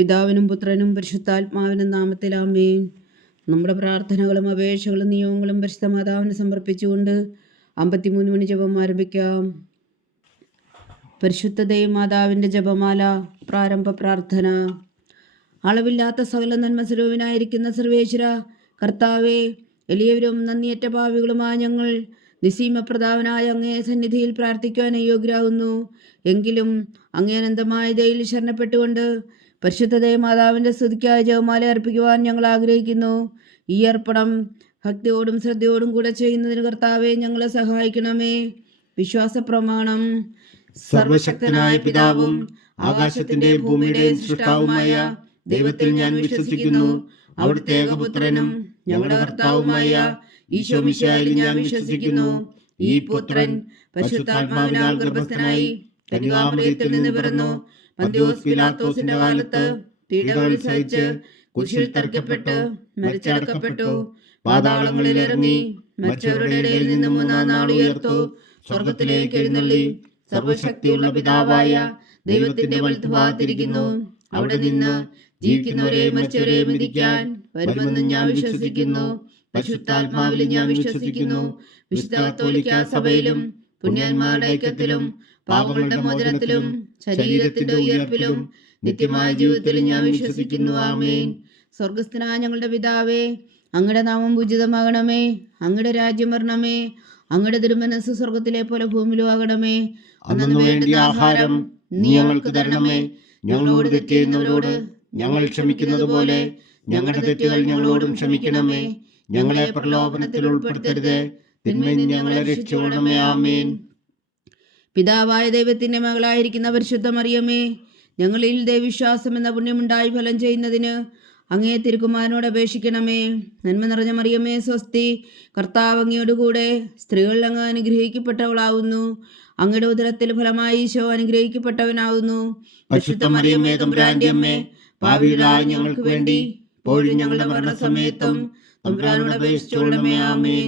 പിതാവിനും പുത്രനും പരിശുദ്ധാത്മാവിനും നാമത്തിൽ ആമേൻ. നമ്മുടെ പ്രാർത്ഥനകളും അപേക്ഷകളും നിയമങ്ങളും പരിശുദ്ധ മാതാവിന് സമർപ്പിച്ചുകൊണ്ട് 53 മണി ജപം ആരംഭിക്കാം. പരിശുദ്ധ മാതാവിൻ്റെ ജപമാല. പ്രാരംഭ പ്രാർത്ഥന. അളവില്ലാത്ത സകല നന്മസ്വരൂപനായിരിക്കുന്ന സർവേശ്വര കർത്താവേ, എളിയവരും നന്ദിയേറ്റ പാപികളുമായ ഞങ്ങൾ നിസ്സീമപ്രതാപനായ അങ്ങേ സന്നിധിയിൽ പ്രാർത്ഥിക്കുവാൻ അയോഗ്യരാകുന്നു. എങ്കിലും അങ്ങേ അനന്തമായ ദയയിൽ ശരണപ്പെട്ടുകൊണ്ട് പരിശുദ്ധ മാതാവിൻ്റെ സ്തുതിക്കായി ജപമാല അർപ്പിക്കുവാൻ ഞങ്ങൾ ആഗ്രഹിക്കുന്നു. ഈ അർപ്പണം ഭക്തിയോടും ശ്രദ്ധയോടും കൂടെ ചെയ്യുന്നതിന് കർത്താവെ ഞങ്ങളെ സഹായിക്കണമേ. വിശ്വാസ പ്രമാണം. സർവശക്തനായ പിതാവും ആകാശത്തിന്റെയും ഭൂമിയുടെയും സൃഷ്ടാവുമായ ദൈവത്തിൽ ഞാൻ വിശ്വസിക്കുന്നു. അവിടുത്തെ ഏകപുത്രനും ഞങ്ങളുടെ കർത്താവുമായ ഈശോ മിശിഹായിൽ ഞാൻ വിശ്വസിക്കുന്നു. ഈ പുത്രൻ പരിശുദ്ധാത്മാവിനാൽ ഗർഭസ്ഥനായി കന്യകാമറിയത്തിൽ നിന്ന് പിറന്നു. പന്തിയോസ് പിലാത്തോസിന്റെ കാലത്ത് പീഡകൾ സഹിച്ച് കുരിശിൽ തറയ്ക്കപ്പെട്ട് മരിച്ചടക്കപ്പെട്ടു. പാതാളങ്ങളിൽ ഇറങ്ങി മരിച്ചവരുടെ ഇടയിൽ നിന്ന് 3-ാം നാൾ ഉയർത്തു. സ്വർഗത്തിലേക്ക് എഴുന്നള്ളി സർവശക്തിയുള്ള പിതാവായ ദൈവത്തിന്റെ വലത്തുഭാഗത്തിരിക്കുന്നു. അവിടെ നിന്ന് ജീവിക്കുന്നവരെയും മരിച്ചവരെയും വിധിക്കാൻ വരുമെന്ന് ഞാൻ വിശ്വസിക്കുന്നു. പരിശുദ്ധാത്മാവിലും ഞാൻ വിശ്വസിക്കുന്നു. വിശുദ്ധ കത്തോലിക്കാ സഭയിലും പുണ്യന്മാരുടെ ഐക്യത്തിലും പാപങ്ങളുടെ മോചനത്തിലും ശരീരത്തിന്റെ ഉയർപ്പിലും നിത്യമായ ജീവിതത്തിലും ഞാൻ വിശ്വസിക്കുന്നു. ആമേൻ. സ്വർഗസ്ഥനായ ഞങ്ങളുടെ പിതാവേ, അങ്ങയുടെ നാമം പൂജിതമാകണമേ. അങ്ങയുടെ രാജ്യം വരണമേ. അങ്ങയുടെ തിരുമനസ്സ് സ്വർഗത്തിലെ പോലെ ഭൂമിയിലും ആകണമേ. അന്നു വേണ്ടിയ ആഹാരം നീ ഞങ്ങൾക്ക് തരണമേ. ഞങ്ങളോട് തെറ്റ് ചെയ്യുന്നവരോട് ഞങ്ങൾ ക്ഷമിക്കുന്നത് പോലെ ഞങ്ങളുടെ തെറ്റുകൾ ഞങ്ങളോടും ക്ഷമിക്കണമേ. ഞങ്ങളെ പ്രലോഭനത്തിൽ ഉൾപ്പെടുത്തരുത്, തിന്മയിൽ നിന്ന് ഞങ്ങളെ രക്ഷിച്ചുകൊള്ളണമേ. ആമേൻ. പിതാവായ ദൈവത്തിന്റെ മകളായിരിക്കുന്ന പരിശുദ്ധ മറിയമേ, ഞങ്ങളിൽ ദൈവവിശ്വാസം എന്ന പുണ്യമുണ്ടായി ഫലം ചെയ്യുന്നതിന് അങ്ങേ തിരുക്കുമാരനോട് അപേക്ഷിക്കണമേ. നന്മ നിറഞ്ഞ മറിയമേ സ്വസ്തി, കർത്താവ് അങ്ങയോടുകൂടെ സ്ത്രീകൾ അങ്ങ് അനുഗ്രഹിക്കപ്പെട്ടവളാവുന്നു. അങ്ങയുടെ ഉദരത്തിൽ ഫലമായി ഈശോ അനുഗ്രഹിക്കപ്പെട്ടവനാവുന്നു. പരിശുദ്ധ മറിയമേ തമ്പുരാന്റെ അമ്മേ, പാപികളായ ഞങ്ങൾക്ക് വേണ്ടി ഇപ്പോഴും ഞങ്ങളുടെ മരണസമയത്തും തമ്പുരാനോട് അപേക്ഷിച്ചുകൊള്ളണമേ. ആമേൻ.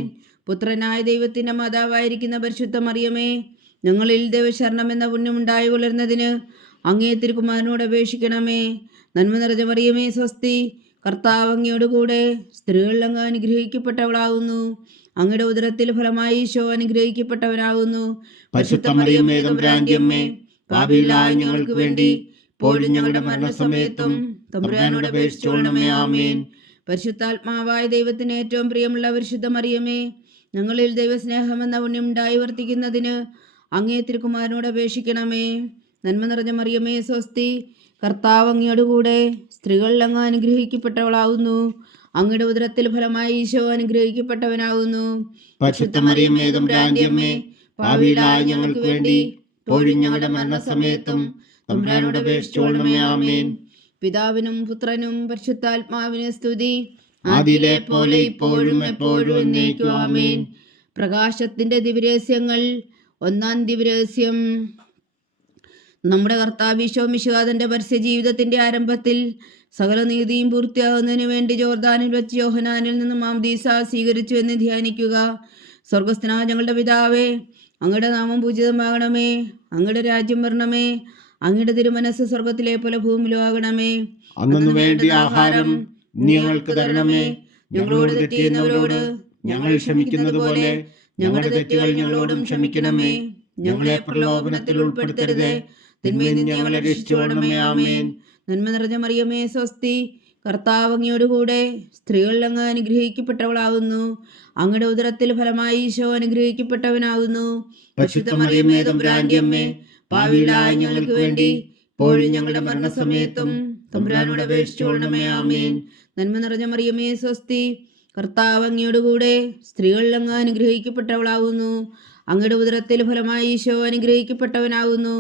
പുത്രനായ ദൈവത്തിന്റെ മാതാവായിരിക്കുന്ന പരിശുദ്ധ മറിയമേ, ഞങ്ങളിൽ ദൈവശരണം എന്ന പുണ്യമുണ്ടായി വളരുന്നതിന് അങ്ങേ തിരുക്കുമാരനോട് അപേക്ഷിക്കണമേ. നന്മ നിറഞ്ഞ മറിയമേ സ്വസ്തി, കർത്താവ് അങ്ങയോടുകൂടെ സ്ത്രീകൾ അങ്ങ് അനുഗ്രഹിക്കപ്പെട്ടവളാകുന്നു. അങ്ങയുടെ ഉദരത്തിൽ ഫലമായി ഈശോ അനുഗ്രഹിക്കപ്പെട്ടവനാകുന്നു. പരിശുദ്ധ മറിയമേ തമ്പുരാന്റെ അമ്മേ, പാപികളായ ഞങ്ങൾക്ക് വേണ്ടി ഇപ്പോഴും ഞങ്ങളുടെ മരണസമയത്തും തമ്പുരാനോട് അപേക്ഷിച്ചുകൊള്ളണമേ. ആമേൻ. പരിശുദ്ധാത്മാവായ ദൈവത്തിന് ഏറ്റവും പ്രിയമുള്ള പരിശുദ്ധ മറിയമേ, ഞങ്ങളിൽ ദൈവസ്നേഹം എന്ന പുണ്യമുണ്ടായി വർത്തിക്കുന്നതിന് അങ്ങേ തിരുക്കുമാരനോട് അപേക്ഷിക്കണമേ. നന്മ നിറഞ്ഞ മറിയമേ സ്വസ്തി, കർത്താവ് അങ്ങയോടുകൂടെ സ്ത്രീകൾ അങ്ങ് അനുഗ്രഹിക്കപ്പെട്ടവളാകുന്നു. അങ്ങയുടെ ഉദരത്തിൽ ഫലമായി ഈശോ അനുഗ്രഹിക്കപ്പെട്ടവനാകുന്നു. പരിശുദ്ധ മറിയമേ തമ്പുരാന്റെ അമ്മേ, പാപികളായ ഞങ്ങൾക്ക് വേണ്ടി ഇപ്പോഴും ഞങ്ങളുടെ മരണസമയത്തും തമ്പുരാനോട് അപേക്ഷിച്ചുകൊള്ളണമേ. ആമേൻ. പിതാവിനും പുത്രനും പരിശുദ്ധാത്മാവിന് സ്തുതി, ആദിയിലെ പോലെ ഇപ്പോഴും എപ്പോഴും എന്നേക്കും. ആമേൻ. പ്രകാശത്തിന്റെ ദിവ്യരഹസ്യങ്ങൾ. 1-ാം ദിവ്യരഹസ്യം. നമ്മുടെ കർത്താവ് ഈശോ മിശിഹാ തന്റെ പരസ്യ ജീവിതത്തിന്റെ ആരംഭത്തിൽ സകല നീതിയും പൂർത്തിയാകുന്നതിന് വേണ്ടി ജോർദാനിൽ വെച്ച് യോഹന്നാനിൽ നിന്നും മാംദീസ സ്വീകരിച്ചു എന്ന് ധ്യാനിക്കുക. സ്വർഗസ്ഥനായ ഞങ്ങളുടെ പിതാവേ, അങ്ങയുടെ നാമം പൂജിതമാകണമേ. അങ്ങയുടെ രാജ്യം വരണമേ. അങ്ങയുടെ തിരുമനസ്സ് സ്വർഗത്തിലെ പോലെ ഭൂമിയിലും ആകണമേ. അന്നു വേണ്ടിയ ആഹാരം നീ ഞങ്ങൾക്ക് തരണമേ. ഞങ്ങളോട് തെറ്റ് ചെയ്യുന്നവരോട് ഞങ്ങൾ ക്ഷമിക്കുന്നത് പോലെ ഞങ്ങളുടെ തെറ്റുകൾ ഞങ്ങളോടും ക്ഷമിക്കണമേ. ഞങ്ങളെ പ്രലോഭനത്തിൽ ഉൾപ്പെടുത്തരുത്, തിന്മയിൽ നിന്ന് ഞങ്ങളെ രക്ഷിച്ചുകൊള്ളണമേ. ആമേൻ. നന്മ നിറഞ്ഞ മറിയമേ സ്വസ്തി, കർത്താവ് അങ്ങയോടുകൂടെ സ്ത്രീകൾ അങ്ങ് അനുഗ്രഹിക്കപ്പെട്ടവളാകുന്നു. അങ്ങയുടെ ഉദരത്തിൽ ഫലമായി ഈശോ അനുഗ്രഹിക്കപ്പെട്ടവനാകുന്നു. പരിശുദ്ധ മറിയമേ തമ്പുരാന്റെ അമ്മേ, പാപികളായ ഞങ്ങൾക്ക് വേണ്ടി ഇപ്പോഴും ഞങ്ങളുടെ മരണസമയത്തും തമ്പുരാനോട് അപേക്ഷിച്ചുകൊള്ളണമേ. ആമേൻ. നന്മ നിറഞ്ഞ മറിയമേ സ്വസ്തി, കർത്താവ് അങ്ങയോടുകൂടെ സ്ത്രീകൾ അങ്ങ് അനുഗ്രഹിക്കപ്പെട്ടവളാകുന്നു. അങ്ങയുടെ ഉദരത്തിൽ ഫലമായി ഈശോ അനുഗ്രഹിക്കപ്പെട്ടവനാകുന്നു.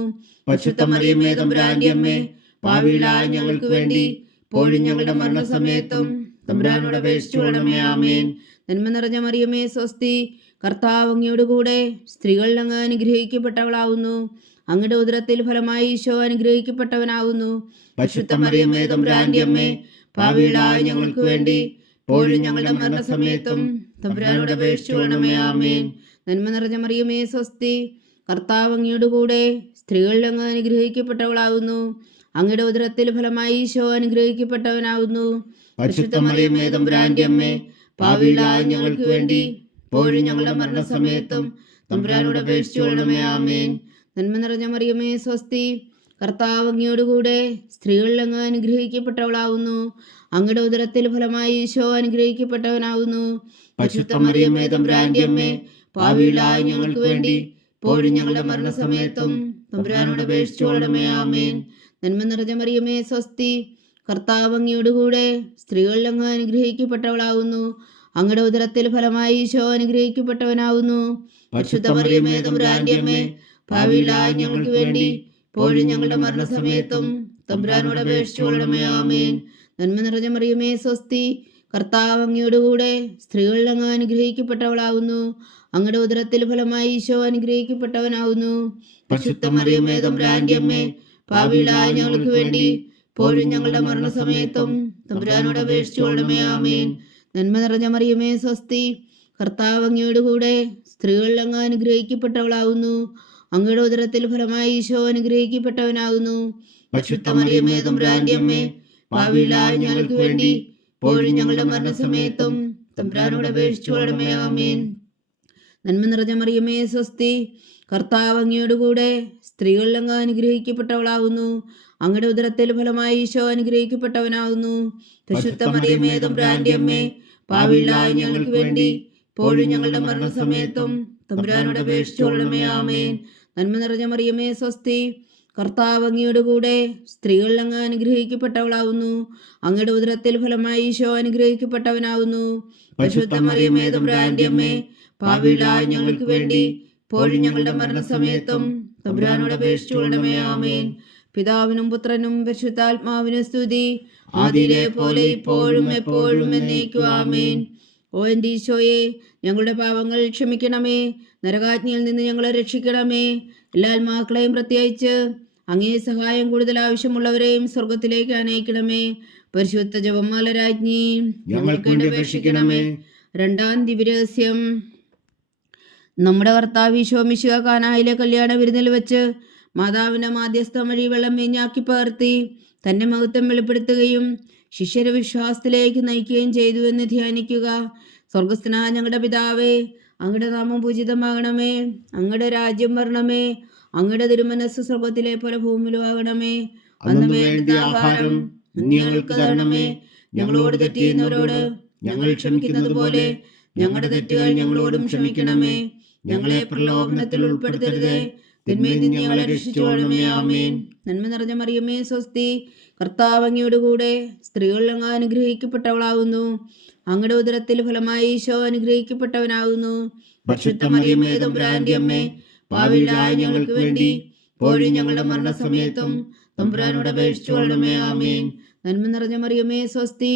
പരിശുദ്ധ മറിയമേ തമ്പുരാന്റെ അമ്മേ, പാപികളായ ഞങ്ങൾക്ക് വേണ്ടി ഇപ്പോഴും ഞങ്ങളുടെ മരണസമയത്തും തമ്പുരാനോട് അപേക്ഷിച്ചുകൊള്ളണമേ. ആമേൻ. നന്മ നിറഞ്ഞ മറിയമേ സ്വസ്തി, കർത്താവ് അങ്ങയോടുകൂടെ സ്ത്രീകൾ അങ്ങ് അനുഗ്രഹിക്കപ്പെട്ടവളാകുന്നു. അങ്ങയുടെ ഉദരത്തിൽ ഫലമായി ഈശോ അനുഗ്രഹിക്കപ്പെട്ടവനാകുന്നു. പരിശുദ്ധ മറിയമേ തമ്പുരാന്റെ അമ്മേ, പാപികളായ ഞങ്ങൾക്ക് വേണ്ടി ഇപ്പോഴും ഞങ്ങളുടെ മരണസമയത്തും തമ്പുരാനോട് അപേക്ഷിച്ചുകൊള്ളണമേ. ആമേൻ. നന്മ നിറഞ്ഞ മറിയമേ സ്വസ്തി, കർത്താവ് അങ്ങയോടുകൂടെ സ്ത്രീകൾ അങ്ങ് അനുഗ്രഹിക്കപ്പെട്ടവളാകുന്നു. അങ്ങയുടെ ഉദരത്തിൽ ഫലമായി ഈശോ അനുഗ്രഹിക്കപ്പെട്ടവനാകുന്നു. പരിശുദ്ധ മറിയമേ തമ്പുരാന്റെ അമ്മേ, പാപികളായ ഞങ്ങൾക്ക് വേണ്ടി ഇപ്പോഴും ഞങ്ങളുടെ മരണസമയത്തും തമ്പുരാനോട് അപേക്ഷിച്ചുകൊള്ളണമേ. ആമേൻ. നന്മ നിറഞ്ഞ മറിയമേ സ്വസ്തി, കർത്താവ് അങ്ങയോടുകൂടെ സ്ത്രീകളിൽ അങ്ങ് അനുഗ്രഹിക്കപ്പെട്ടവളാകുന്നു. അങ്ങയുടെ ഉദരത്തിൽ ഫലമായി ഈശോ അനുഗ്രഹിക്കപ്പെട്ടവനാകുന്നു. പരിശുദ്ധ മറിയമേ തമ്പുരാന്റെ അമ്മേ, പാപികളായ ഞങ്ങൾക്ക് വേണ്ടി ഇപ്പോഴും ഞങ്ങളുടെ മരണസമയത്തും തമ്പുരാനോട് അപേക്ഷിച്ചുകൊള്ളണമേ. ആമേൻ. നന്മ നിറഞ്ഞ മറിയമേ സ്വസ്തി, കർത്താവ് അങ്ങയോടുകൂടെ സ്ത്രീകളിൽ അങ്ങ് അനുഗ്രഹിക്കപ്പെട്ടവളാകുന്നു. അങ്ങയുടെ ഉദരത്തിൽ ഫലമായി ഈശോ അനുഗ്രഹിക്കപ്പെട്ടവനാകുന്നു. പരിശുദ്ധ മറിയമേ തമ്പുരാന്റെ അമ്മേ, പാപികളായ ഞങ്ങൾക്ക് വേണ്ടി ഇപ്പോഴും ഞങ്ങളുടെ മരണസമയത്തും തമ്പുരാനോട് അപേക്ഷിച്ചുകൊള്ളണമേ. ആമേൻ. നന്മ നിറഞ്ഞ മറിയമേ സ്വസ്തി, കർത്താവ് അങ്ങയോടുകൂടെ സ്ത്രീകളിൽ അങ്ങ് അനുഗ്രഹിക്കപ്പെട്ടവളാകുന്നു. അങ്ങയുടെ ഉദരത്തിൽ ഫലമായി ഈശോ അനുഗ്രഹിക്കപ്പെട്ടവനാകുന്നു. പരിശുദ്ധ മറിയമേ തമ്പുരാന്റെ അമ്മേ, പാപികളായ ഞങ്ങൾക്ക് വേണ്ടി ഇപ്പോഴും ഞങ്ങളുടെ മരണസമയത്തും തമ്പുരാനോട് അപേക്ഷിച്ചുകൊള്ളണമേ. ആമേൻ. നന്മ നിറഞ്ഞ മറിയമേ സ്വസ്തി, കർത്താവ് അങ്ങയോടുകൂടെ സ്ത്രീകളിൽ അങ്ങ് അനുഗ്രഹിക്കപ്പെട്ടവളാകുന്നു. അങ്ങയുടെ ഉദരത്തിൽ ഫലമായി ഈശോ അനുഗ്രഹിക്കപ്പെട്ടവനാകുന്നു. പരിശുദ്ധ മറിയമേ തമ്പുരാന്റെ അമ്മേ, പാപികളായ ഞങ്ങൾക്ക് വേണ്ടി ഇപ്പോഴും ഞങ്ങളുടെ മരണസമയത്തും തമ്പുരാനോട് അപേക്ഷിച്ചുകൊള്ളണമേ. ആമേൻ. നന്മ നിറഞ്ഞ മറിയമേ സ്വസ്തി, കർത്താവ് അങ്ങയോടുകൂടെ സ്ത്രീകളിൽ അങ്ങ് അനുഗ്രഹിക്കപ്പെട്ടവളാകുന്നു. അങ്ങയുടെ ഉദരത്തിൽ ഫലമായി ഈശോ അനുഗ്രഹിക്കപ്പെട്ടവനാകുന്നു. പരിശുദ്ധ മറിയമേ തമ്പുരാന്റെ അമ്മേ, പാപികളായ ഞങ്ങൾക്ക് വേണ്ടി ഇപ്പോഴും ഞങ്ങളുടെ മരണസമയത്തും തമ്പുരാനോട് അപേക്ഷിച്ചുകൊള്ളണമേ. ആമേൻ. നന്മ നിറഞ്ഞ മറിയമേ സ്വസ്തി, കർത്താവ് അങ്ങയോടുകൂടെ സ്ത്രീകളിൽ അങ്ങ് അനുഗ്രഹിക്കപ്പെട്ടവളാകുന്നു. അങ്ങയുടെ ഉദരത്തിൽ ഫലമായി ഈശോ അനുഗ്രഹിക്കപ്പെട്ടവനാകുന്നു. പരിശുദ്ധ മറിയമേ തമ്പുരാന്റെ അമ്മേ, പാപികളായ ഞങ്ങൾക്ക് വേണ്ടി ഇപ്പോഴും ഞങ്ങളുടെ മരണസമയത്തും തമ്പുരാനോട് അപേക്ഷിച്ചുകൊള്ളണമേ. ആമേൻ. പിതാവിനും പുത്രനും പരിശുദ്ധാത്മാവിനും സ്തുതി, ആദിയിലെ പോലെ ഇപ്പോഴും എപ്പോഴും എന്നേക്കും. ആമേൻ. ഓ എൻ്റെ ഈശോയെ, ഞങ്ങളുടെ പാപങ്ങൾ ക്ഷമിക്കണമേ. നരകാജ്ഞയിൽ നിന്ന് ഞങ്ങളെ രക്ഷിക്കണമേ. എല്ലാ ആത്മാക്കളെയും പ്രത്യേകിച്ച് അങ്ങേ സഹായം കൂടുതൽ ആവശ്യമുള്ളവരെയും സ്വർഗത്തിലേക്ക് അനയിക്കണമേ. പരിശുദ്ധ ജപമാല രാജ്ഞി, ഞങ്ങൾക്ക് വേണ്ടി അപേക്ഷിക്കണമേ. രണ്ടാം ദിവ്യരഹസ്യം. നമ്മുടെ കർത്താവ് ഈശോ മിശിഹ കാനായിലെ കല്യാണ വിരുന്നിൽ വെച്ച് മാതാവിൻ്റെ മാധ്യസ്ഥം വഴി വെള്ളം വീഞ്ഞാക്കി പകർത്തി തൻ്റെ മഹത്വം വെളിപ്പെടുത്തുകയും ശിഷ്യരെ വിശ്വാസത്തിലേക്ക് നയിക്കുകയും ചെയ്തു എന്ന് ധ്യാനിക്കുക. സ്വർഗസ്ഥനായ ഞങ്ങളുടെ പിതാവേ, അങ്ങയുടെ നാമം പൂജിതമാകണമേ. അങ്ങയുടെ രാജ്യം വരണമേ. അങ്ങയുടെ തിരുമനസ്സ് സ്വർഗത്തിലെ പോലെ ഭൂമിയിലും ആകണമേ. അന്നു വേണ്ട ആഹാരം ഇന്ന് ഞങ്ങൾക്ക് തരണമേ. ഞങ്ങളോട് തെറ്റ് ചെയ്യുന്നവരോട് ഞങ്ങൾ ക്ഷമിക്കുന്നത് പോലെ ഞങ്ങളുടെ തെറ്റുകൾ ഞങ്ങളോടും ക്ഷമിക്കണമേ. ഞങ്ങളെ പ്രലോഭനത്തിൽ ഉൾപ്പെടുത്തരുതേ, തിന്മയിൽ നിന്ന് ഞങ്ങളെ രക്ഷിച്ചുകൊള്ളണമേ. ആമേൻ. നന്മ നിറഞ്ഞ മറിയമേ സ്വസ്തി, കർത്താവ് അങ്ങയോടുകൂടെ സ്ത്രീകളിൽ അങ്ങ് അനുഗ്രഹിക്കപ്പെട്ടവളാകുന്നു. അങ്ങയുടെ ഉദരത്തിൽ ഫലമായി ഈശോ അനുഗ്രഹിക്കപ്പെട്ടവനാകുന്നു. പരിശുദ്ധ മറിയമേ തമ്പുരാന്റെ അമ്മേ, പാപികളായ ഞങ്ങൾക്ക് വേണ്ടി ഇപ്പോഴും ഞങ്ങളുടെ മരണസമയത്തും തമ്പുരാനോട് അപേക്ഷിച്ചുകൊള്ളണമേ. ആമേൻ. നന്മ നിറഞ്ഞ മറിയമേ സ്വസ്തി,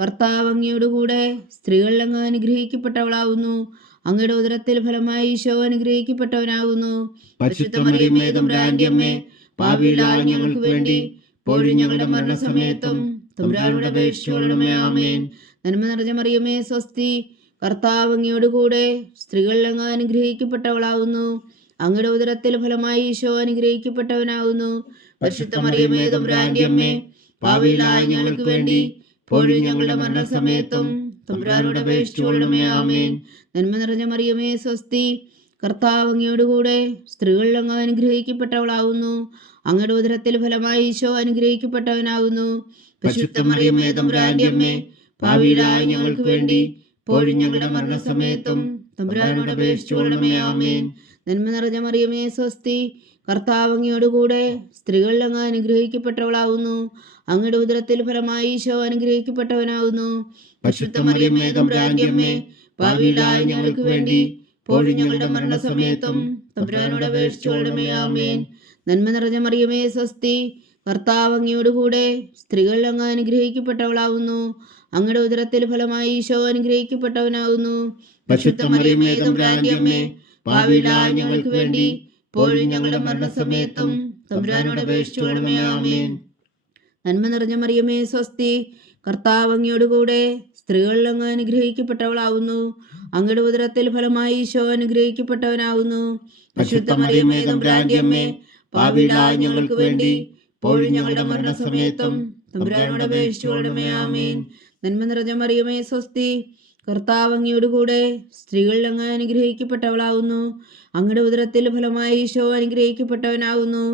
കർത്താവ് അങ്ങയോടുകൂടെ സ്ത്രീകളിൽ അങ്ങ് അനുഗ്രഹിക്കപ്പെട്ടവളാകുന്നു. അങ്ങയുടെ ഉദരത്തിൽ ഫലമായി ഈശോ അനുഗ്രഹിക്കപ്പെട്ടവനാകുന്നു. പരിശുദ്ധ മറിയമേ തമ്പുരാന്റെ അമ്മേ, പാപികളായ ഞങ്ങൾക്ക് വേണ്ടി ഇപ്പോഴും ഞങ്ങളുടെ മരണസമയത്തും തമ്പുരാനോട് അപേക്ഷിച്ചുകൊള്ളണമേ. ആമേൻ. നന്മ നിറഞ്ഞ മറിയമേ സ്വസ്തി, കർത്താവ് അങ്ങയോടുകൂടെ സ്ത്രീകളിൽ അങ്ങ് അനുഗ്രഹിക്കപ്പെട്ടവളാകുന്നു. അങ്ങയുടെ ഉദരത്തിൽ ഫലമായി ഈശോ അനുഗ്രഹിക്കപ്പെട്ടവനാകുന്നു. പരിശുദ്ധ മറിയമേ തമ്പുരാന്റെ അമ്മേ, പാപികളായ ഞങ്ങൾക്ക് വേണ്ടി ഇപ്പോഴും ഞങ്ങളുടെ മരണസമയത്തും തമ്പുരാനോട് അപേക്ഷിച്ചുകൊള്ളണമേ. ആമേൻ. നന്മ നിറഞ്ഞ മറിയമേ സ്വസ്തി, കർത്താവ് അങ്ങയോടുകൂടെ സ്ത്രീകളിൽ അങ്ങ് അനുഗ്രഹിക്കപ്പെട്ടവളാകുന്നു. അങ്ങയുടെ ഉദരത്തിൽ ഫലമായി ഈശോ അനുഗ്രഹിക്കപ്പെട്ടവനാകുന്നു. പരിശുദ്ധ മറിയമേ തമ്പുരാന്റെ അമ്മേ, പാപികളായ ഞങ്ങൾക്ക് വേണ്ടി ഇപ്പോഴും ഞങ്ങളുടെ മരണസമയത്തും തമ്പുരാനോട് അപേക്ഷിച്ചുകൊള്ളണമേ. ആമേൻ. നന്മ നിറഞ്ഞ മറിയമേ സ്വസ്തി, കർത്താവ് അങ്ങയോടുകൂടെ സ്ത്രീകളിൽ അങ്ങ് അനുഗ്രഹിക്കപ്പെട്ടവളാകുന്നു. അങ്ങയുടെ ഉദരത്തിൽ ഫലമായി ഈശോ അനുഗ്രഹിക്കപ്പെട്ടവനാകുന്നു. പരിശുദ്ധ മറിയമേ തമ്പുരാന്റെ അമ്മേ, പാപികളായ ഞങ്ങൾക്ക് വേണ്ടി ഇപ്പോഴും ഞങ്ങളുടെ മരണസമയത്തും തമ്പുരാനോട് അപേക്ഷിച്ചുകൊള്ളണമേ. ആമേൻ. നന്മ നിറഞ്ഞ മറിയമേ സ്വസ്തി, കർത്താവ് അങ്ങയോടുകൂടെ സ്ത്രീകളിൽ അങ്ങ് അനുഗ്രഹിക്കപ്പെട്ടവളാകുന്നു. അങ്ങയുടെ ഉദരത്തിൽ ഫലമായി ഈശോ അനുഗ്രഹിക്കപ്പെട്ടവനാകുന്നു. പരിശുദ്ധ മറിയമേ തമ്പുരാന്റെ അമ്മേ, പാപികളായ ഞങ്ങൾക്ക് വേണ്ടി ഇപ്പോഴും ഞങ്ങളുടെ മരണസമയത്തും തമ്പുരാനോട് അപേക്ഷിച്ചുകൊള്ളണമേ. ആമേൻ. നന്മ നിറഞ്ഞ മറിയമേ സ്വസ്തി, കർത്താവ് അങ്ങയോടുകൂടെ സ്ത്രീകളിൽ അങ്ങ് അനുഗ്രഹിക്കപ്പെട്ടവളാകുന്നു. അങ്ങയുടെ ഉദരത്തിൽ ഫലമായി ഈശോ അനുഗ്രഹിക്കപ്പെട്ടവനാകുന്നു. പരിശുദ്ധ മറിയമേ തമ്പുരാന്റെ അമ്മേ, പാപികളായ ഞങ്ങൾക്ക് വേണ്ടി ഇപ്പോഴും ഞങ്ങളുടെ മരണസമയത്തും തമ്പുരാനോട് അപേക്ഷിച്ചുകൊള്ളണമേ. ആമേൻ. നന്മ നിറഞ്ഞ മറിയമേ സ്വസ്തി, കർത്താവ് അങ്ങയോടുകൂടെ സ്ത്രീകളിൽ അങ്ങ് അനുഗ്രഹിക്കപ്പെട്ടവളാവുന്നു. അങ്ങയുടെ ഉദരത്തിൽ ഫലമായി ഈശോ അനുഗ്രഹിക്കപ്പെട്ടവനാവുന്നു.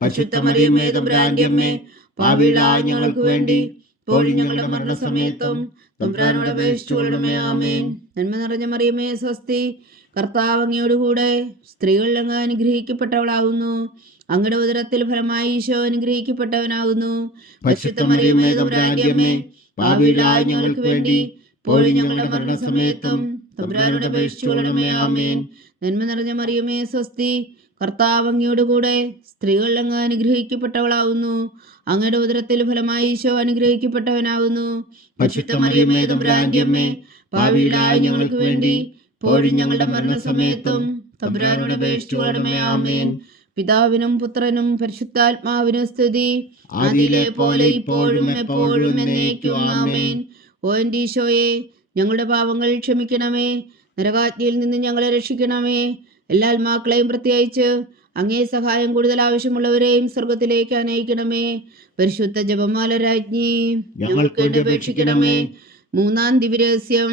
പരിശുദ്ധ മറിയമേ തമ്പുരാന്റെ അമ്മേ, പാപികളായ ഞങ്ങൾക്ക് വേണ്ടി ഇപ്പോഴും ഞങ്ങളുടെ മരണസമയത്തും തമ്പുരാനോട് അപേക്ഷിച്ചുകൊള്ളണമേ. ആമേൻ. നന്മ നിറഞ്ഞ മറിയമേ സ്വസ്തി, കർത്താവ് അങ്ങയോടുകൂടെ സ്ത്രീകളിൽ അങ്ങ് അനുഗ്രഹിക്കപ്പെട്ടവളാവുന്നു. അങ്ങയുടെ ഉദരത്തിൽ ഫലമായി ഈശോ അനുഗ്രഹിക്കപ്പെട്ടവനാവുന്നു. പരിശുദ്ധ മറിയമേ തമ്പുരാന്റെ അമ്മേ, പാപികളായ ഞങ്ങൾക്ക് വേണ്ടി ഇപ്പോഴും ഞങ്ങളുടെ മരണസമയത്തും തമ്പുരാനോട് അപേക്ഷിച്ചുകൊള്ളണമേ. ആമേൻ. നന്മ നിറഞ്ഞ മറിയമേ സ്വസ്തി, കർത്താവ് അങ്ങയോടുകൂടെ സ്ത്രീകളിൽ അങ്ങ് അനുഗ്രഹിക്കപ്പെട്ടവളാവുന്നു. അങ്ങയുടെ ഉദരത്തിൽ ഫലമായി ഈശോ അനുഗ്രഹിക്കപ്പെട്ടവനാവുന്നു. പരിശുദ്ധ മറിയമേ തമ്പുരാന്റെ അമ്മേ, പാപികളായ ഞങ്ങൾക്ക് വേണ്ടി ഇപ്പോഴും ഞങ്ങളുടെ മരണസമയത്തും തമ്പുരാനോട് അപേക്ഷിച്ചുകൊള്ളണമേ. ആമേൻ. പിതാവിനും പുത്രനും പരിശുദ്ധാത്മാവിനും സ്തുതി, ആദിയിലെ പോലെ ഇപ്പോഴും എപ്പോഴും എന്നേക്കും. ആമേൻ. ഓ എൻ്റെ ഈശോയെ, ഞങ്ങളുടെ പാപങ്ങൾ ക്ഷമിക്കണമേ. നരകാഗ്നിയിൽ നിന്ന് ഞങ്ങളെ രക്ഷിക്കണമേ. എല്ലാ ആത്മാക്കളെയും പ്രത്യേകിച്ച് അങ്ങേ സഹായം കൂടുതൽ ആവശ്യമുള്ളവരെയും സ്വർഗത്തിലേക്ക് അനയിക്കണമേ. പരിശുദ്ധ ജപമാല രാജ്ഞി, ഞങ്ങൾക്ക് വേണ്ടി അപേക്ഷിക്കണമേ. മൂന്നാം ദിവ്യരഹസ്യം.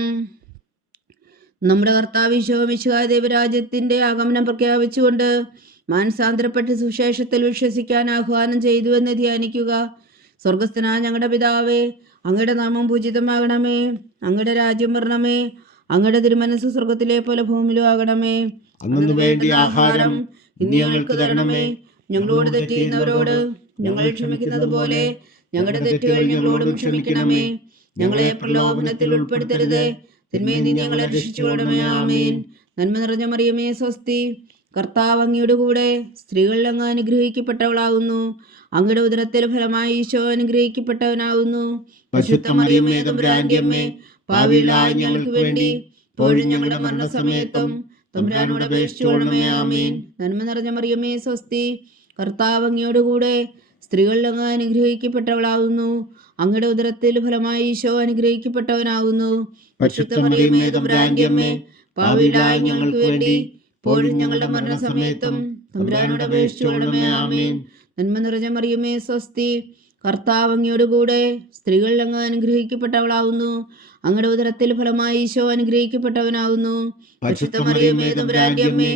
നമ്മുടെ കർത്താവ് ഈശോ മിശിഹായ ദൈവരാജ്യത്തിന്റെ ആഗമനം പ്രഖ്യാപിച്ചുകൊണ്ട് മാനസാന്തരപ്പെട്ട് സുവിശേഷത്തിൽ വിശ്വസിക്കാൻ ആഹ്വാനം ചെയ്തു എന്ന് ധ്യാനിക്കുക. സ്വർഗസ്ഥനായ ഞങ്ങളുടെ പിതാവേ, അങ്ങയുടെ നാമം പൂജിതമാകണമേ. അങ്ങയുടെ രാജ്യം വരണമേ. അങ്ങയുടെ തിരുമനസ് സ്വർഗത്തിലെ പോലെ ഭൂമിയിലും ആകണമേ. അന്നു വേണ്ടി ആഹാരം ഇനി ഞങ്ങൾക്ക് തരണമേ. ഞങ്ങളോട് തെറ്റ് ചെയ്യുന്നവരോട് ഞങ്ങൾ ക്ഷമിക്കുന്നത് പോലെ ഞങ്ങളുടെ തെറ്റുകൾ ഞങ്ങളോടും ക്ഷമിക്കണമേ. ഞങ്ങളെ പ്രലോഭനത്തിൽ ഉൾപ്പെടുത്തരുത്, തിന്മയിൽ നിന്ന് ഞങ്ങളെ രക്ഷിച്ചുകൊള്ളണമേ. ആമേൻ. നന്മ നിറഞ്ഞ മറിയമേ സ്വസ്തി, കർത്താവ് അങ്ങയുടെ കൂടെ സ്ത്രീകളിൽ അങ്ങ് അനുഗ്രഹിക്കപ്പെട്ടവളാവുന്നു. അങ്ങയുടെ ഉദരത്തിൽ ഫലമായി ഈശോ അനുഗ്രഹിക്കപ്പെട്ടവനാവുന്നു. പരിശുദ്ധ മറിയമേ തമ്പുരാന്റെ അമ്മേ, പാപികളായ ഞങ്ങൾക്ക് വേണ്ടി ഇപ്പോഴും ഞങ്ങളുടെ മരണസമയത്തും തമ്പുരാനോട് അപേക്ഷിച്ചുകൊള്ളണമേ. ആമേൻ. നന്മ നിറഞ്ഞ മറിയമേ സ്വസ്തി, കർത്താവ് അങ്ങയോടുകൂടെ സ്ത്രീകളിൽ അങ്ങ് അനുഗ്രഹിക്കപ്പെട്ടവളാവുന്നു. അങ്ങയുടെ ഉദരത്തിൽ ഫലമായി ഈശോ അനുഗ്രഹിക്കപ്പെട്ടവനാവുന്നു. പരിശുദ്ധ മറിയമേ തമ്പുരാന്റെ അമ്മേ, പാപികളായ ഞങ്ങൾക്ക് വേണ്ടി ഇപ്പോഴും ഞങ്ങളുടെ മരണസമയത്തും തമ്പുരാനോട് അപേക്ഷിച്ചുകൊള്ളണമേ. ആമേൻ. നന്മ നിറഞ്ഞ മറിയമേ സ്വസ്തി, കർത്താവ് അങ്ങയോടുകൂടെ സ്ത്രീകളിൽ അങ്ങ് അനുഗ്രഹിക്കപ്പെട്ടവളാവുന്നു. അങ്ങയുടെ ഉദരത്തിൽ ഫലമായി ഈശോ അനുഗ്രഹിക്കപ്പെട്ടവനാവുന്നു. പരിശുദ്ധ മറിയമേ തമ്പുരാന്റെ അമ്മേ,